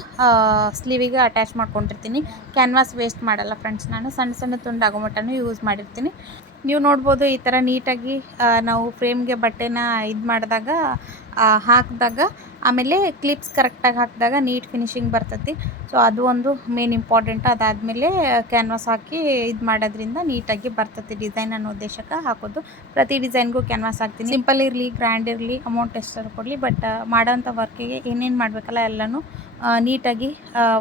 ಸ್ಲೀವಿಗೆ ಅಟ್ಯಾಚ್ ಮಾಡ್ಕೊಂಡಿರ್ತೀನಿ. ಕ್ಯಾನ್ವಾಸ್ ವೇಸ್ಟ್ ಮಾಡಲ್ಲ ಫ್ರೆಂಡ್ಸ್. ನಾನು ಸಣ್ಣ ಸಣ್ಣ ತುಂಡು ಆಗೋ ಮಟ್ಟನೂ ಯೂಸ್ ಮಾಡಿರ್ತೀನಿ. ನೀವು ನೋಡ್ಬೋದು ಈ ಥರ ನೀಟಾಗಿ ನಾವು ಫ್ರೇಮ್ಗೆ ಬಟ್ಟೆನ ಇದು ಮಾಡಿದಾಗ ಹಾಕಿದಾಗ ಆಮೇಲೆ ಕ್ಲಿಪ್ಸ್ ಕರೆಕ್ಟಾಗಿ ಹಾಕಿದಾಗ ನೀಟ್ ಫಿನಿಶಿಂಗ್ ಬರ್ತೈತಿ. ಸೊ ಅದು ಒಂದು ಮೇನ್ ಇಂಪಾರ್ಟೆಂಟ್. ಅದಾದಮೇಲೆ ಕ್ಯಾನ್ವಾಸ್ ಹಾಕಿ ಇದು ಮಾಡೋದ್ರಿಂದ ನೀಟಾಗಿ ಬರ್ತೈತಿ ಡಿಸೈನ್ ಅನ್ನೋ ಉದ್ದೇಶಕ್ಕೆ ಹಾಕೋದು. ಪ್ರತಿ ಡಿಸೈನ್ಗೂ ಕ್ಯಾನ್ವಾಸ್ ಹಾಕ್ತೀನಿ. ಸಿಂಪಲ್ ಇರಲಿ, ಗ್ರ್ಯಾಂಡ್ ಇರಲಿ, ಅಮೌಂಟ್ ಎಷ್ಟಾದ್ರು ಕೊಡಲಿ, ಬಟ್ ಮಾಡೋಂಥ ವರ್ಕಿಗೆ ಏನೇನು ಮಾಡಬೇಕಲ್ಲ ಎಲ್ಲನೂ ನೀಟಾಗಿ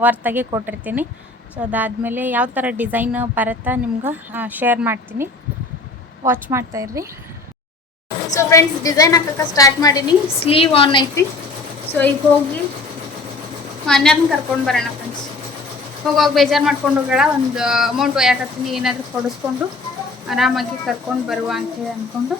ವರ್ತಾಗಿ ಕೊಟ್ಟಿರ್ತೀನಿ. ಸೊ ಅದಾದಮೇಲೆ ಯಾವ ಥರ ಡಿಸೈನ್ ಬರುತ್ತಾ ನಿಮ್ಗೆ ಶೇರ್ ಮಾಡ್ತೀನಿ, ವಾಚ್ ಮಾಡ್ತಾಯಿರ್ರಿ. ಸೊ ಫ್ರೆಂಡ್ಸ್, ಡಿಸೈನ್ ಹಾಕೋಕೆ ಸ್ಟಾರ್ಟ್ ಮಾಡೀನಿ. ಸ್ಲೀವ್ ಆನ್ ಐತಿ. ಸೊ ಈಗ ಹೋಗಿ ಮನೆಯವ್ರನ್ನ ಕರ್ಕೊಂಡು ಬರೋಣ ಫ್ರೆಂಡ್ಸ್. ಹೋಗೋಗಿ ಬೇಜಾರು ಮಾಡ್ಕೊಂಡು ಹೋಗೋಣ. ಒಂದು ಅಮೌಂಟ್ ಒಯ್ಯಾಕತ್ತೀನಿ, ಏನಾದರೂ ಕೊಡಿಸ್ಕೊಂಡು ಆರಾಮಾಗಿ ಕರ್ಕೊಂಡು ಬರುವ ಅಂತೇಳಿ ಅಂದ್ಕೊಂಡು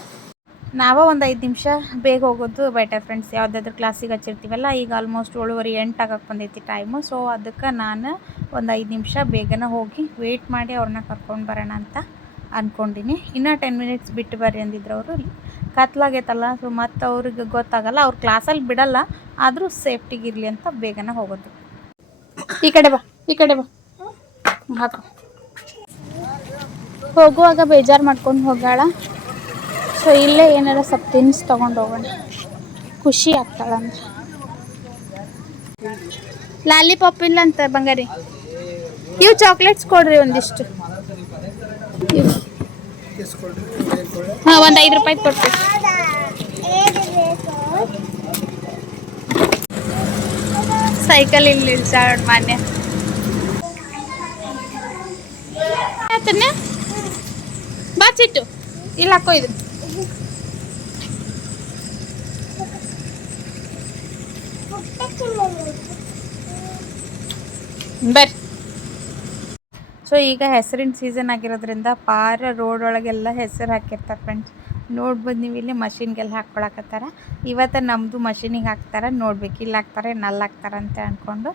ನಾವೇ ಒಂದು 5 ನಿಮಿಷ ಬೇಗ ಹೋಗೋದು ಬೆಟರ್ ಫ್ರೆಂಡ್ಸ್. ಯಾವುದಾದ್ರೂ ಕ್ಲಾಸಿಗೆ ಹಚ್ಚಿರ್ತೀವಲ್ಲ, ಈಗ ಆಲ್ಮೋಸ್ಟ್ 7:30 8 ಆಗಕ್ಕೆ ಬಂದೈತಿ ಟೈಮು. ಸೊ ಅದಕ್ಕೆ ನಾನು ಒಂದು 5 ನಿಮಿಷ ಬೇಗನೆ ಹೋಗಿ ವೆಯ್ಟ್ ಮಾಡಿ ಅವ್ರನ್ನ ಕರ್ಕೊಂಡು ಬರೋಣ ಅಂತ ಅಂದ್ಕೊಂಡಿನಿ. ಇನ್ನೂ 10 ಮಿನಿಟ್ಸ್ ಬಿಟ್ಟು ಬರ್ರಿ ಅಂದಿದ್ರು ಅವರು. ಕತ್ಲಾಗೈತಲ್ಲ, ಸೊ ಮತ್ತು ಅವ್ರಿಗೆ ಗೊತ್ತಾಗಲ್ಲ, ಅವ್ರ ಕ್ಲಾಸಲ್ಲಿ ಬಿಡಲ್ಲ, ಆದರೂ ಸೇಫ್ಟಿಗಿರಲಿ ಅಂತ ಬೇಗನೆ ಹೋಗೋದು. ಈ ಕಡೆ ಬಾ, ಈ ಕಡೆ ಬಾ, ಹಾಕು. ಹೋಗುವಾಗ ಬೇಜಾರು ಮಾಡ್ಕೊಂಡು ಹೋಗಾಳ. ಸೊ ಇಲ್ಲೇ ಏನಾರ ಸ್ವಲ್ಪ ತಿನ್ಸ್ ತೊಗೊಂಡು ಹೋಗೋಣ, ಖುಷಿ ಆಗ್ತಾಳಂದ್ರೆ. ಲಾಲಿಪಾಪ್ ಇಲ್ಲ ಅಂತ ಬಂಗಾರಿ. ಇವು ಚಾಕ್ಲೇಟ್ಸ್ ಕೊಡ್ರಿ ಒಂದಿಷ್ಟು. ಹಾಂ, ಒಂದು 5 ರೂಪಾಯಿ ಕೊಡ್ತೀವಿ. ಸೈಕಲ್ ಇಲ್ಲಿ ಇಳಿಸಾಳ ಮಾನ್ಯ. ಆತನ್ನ ಬಾಚಿಟ್ಟು ಇಲ್ಲಿ ಹಾಕೋ. ಇದು ಬರ್ರಿ. ಸೊ ಈಗ ಹೆಸರಿನ ಸೀಸನ್ ಆಗಿರೋದ್ರಿಂದ ಪಾರ ರೋಡ್ ಒಳಗೆಲ್ಲ ಹೆಸರು ಹಾಕಿರ್ತಾರೆ ಫ್ರೆಂಡ್ಸ್. ನೋಡ್ಬೋದು ನೀವು, ಇಲ್ಲಿ ಮಷಿನ್ಗೆಲ್ಲ ಹಾಕ್ಕೊಳಕತ್ತಾರ. ಇವತ್ತು ನಮ್ಮದು ಮಷಿನಿಗೆ ಹಾಕ್ತಾರೆ, ನೋಡ್ಬೇಕು ಇಲ್ಲಿ ಹಾಕ್ತಾರೆ ನಲ್ಲಿ ಹಾಕ್ತಾರೆ ಅಂತ ಅಂದ್ಕೊಂಡು.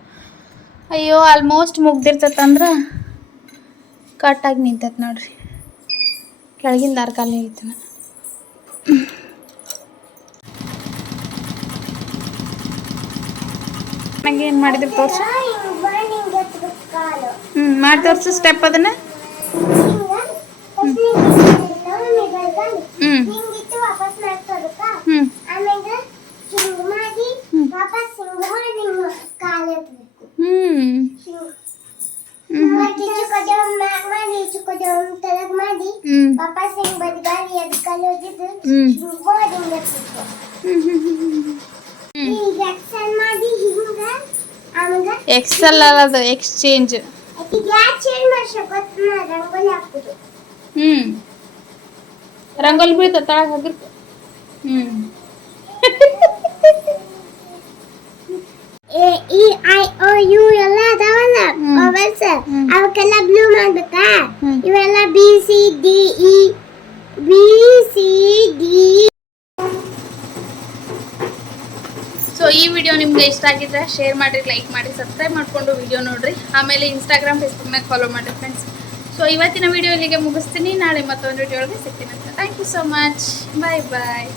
ಅಯ್ಯೋ ಆಲ್ಮೋಸ್ಟ್ ಮುಗ್ದಿರ್ತೈತಂದ್ರೆ ಕಟ್ಟಾಗಿ ನಿಂತೈತೆ ನೋಡ್ರಿ. ಕೆಳಗಿಂದ ಖಾಲಿ ಐತೆ. ನಂಗೆ ಏನು ಮಾಡಿದ್ರು ತೋರ್ಸು. ಮಾಡಿ ತೋರಿಸು ಸ್ಟೆಪ್ ಅದನ್ನ. ಎಕ್ಸೆಲ್ ಅಲ್ಲದು, ಎಕ್ಸ್ಚೇಂಜ್. ರಂಗೋಲಿ ಬೀಳ್ತ ತಳಗ ಹೋಗಿರ್ತ. A-E-I-O-U ಎಲ್ಲ ಅದಾವಲ್ಲ vowels, ಅವಕ್ಕೆಲ್ಲ ಬ್ಲೂ ಮಾಡ್ಬೇಕಾ? ಇವೆಲ್ಲ B C D E B C D. So ಈ ವಿಡಿಯೋ ನಿಮ್ಗೆ ಇಷ್ಟ ಆಗಿದ್ರೆ ಶೇರ್ ಮಾಡಿರಿ, ಲೈಕ್ ಮಾಡಿ, ಸಬ್ಸ್ಕ್ರೈಬ್ ಮಾಡಿಕೊಂಡು ವಿಡಿಯೋ ನೋಡಿರಿ. ಆಮೇಲೆ ಇನ್ಸ್ಟಾಗ್ರಾಮ್ ಫೇಸ್ಬುಕ್ನಾಗ ಫಾಲೋ ಮಾಡಿರಿ ಫ್ರೆಂಡ್ಸ್. ಸೊ ಇವತ್ತಿನ ವಿಡಿಯೋ ಇಲ್ಲಿಗೆ ಮುಗಿಸ್ತೀನಿ. ನಾಳೆ ಮತ್ತೊಂದು ವಿಡಿಯೋ ಒಳಗೆ ಸಿಗ್ತೀನಿ ಅಂತ. Thank you so much. Bye bye.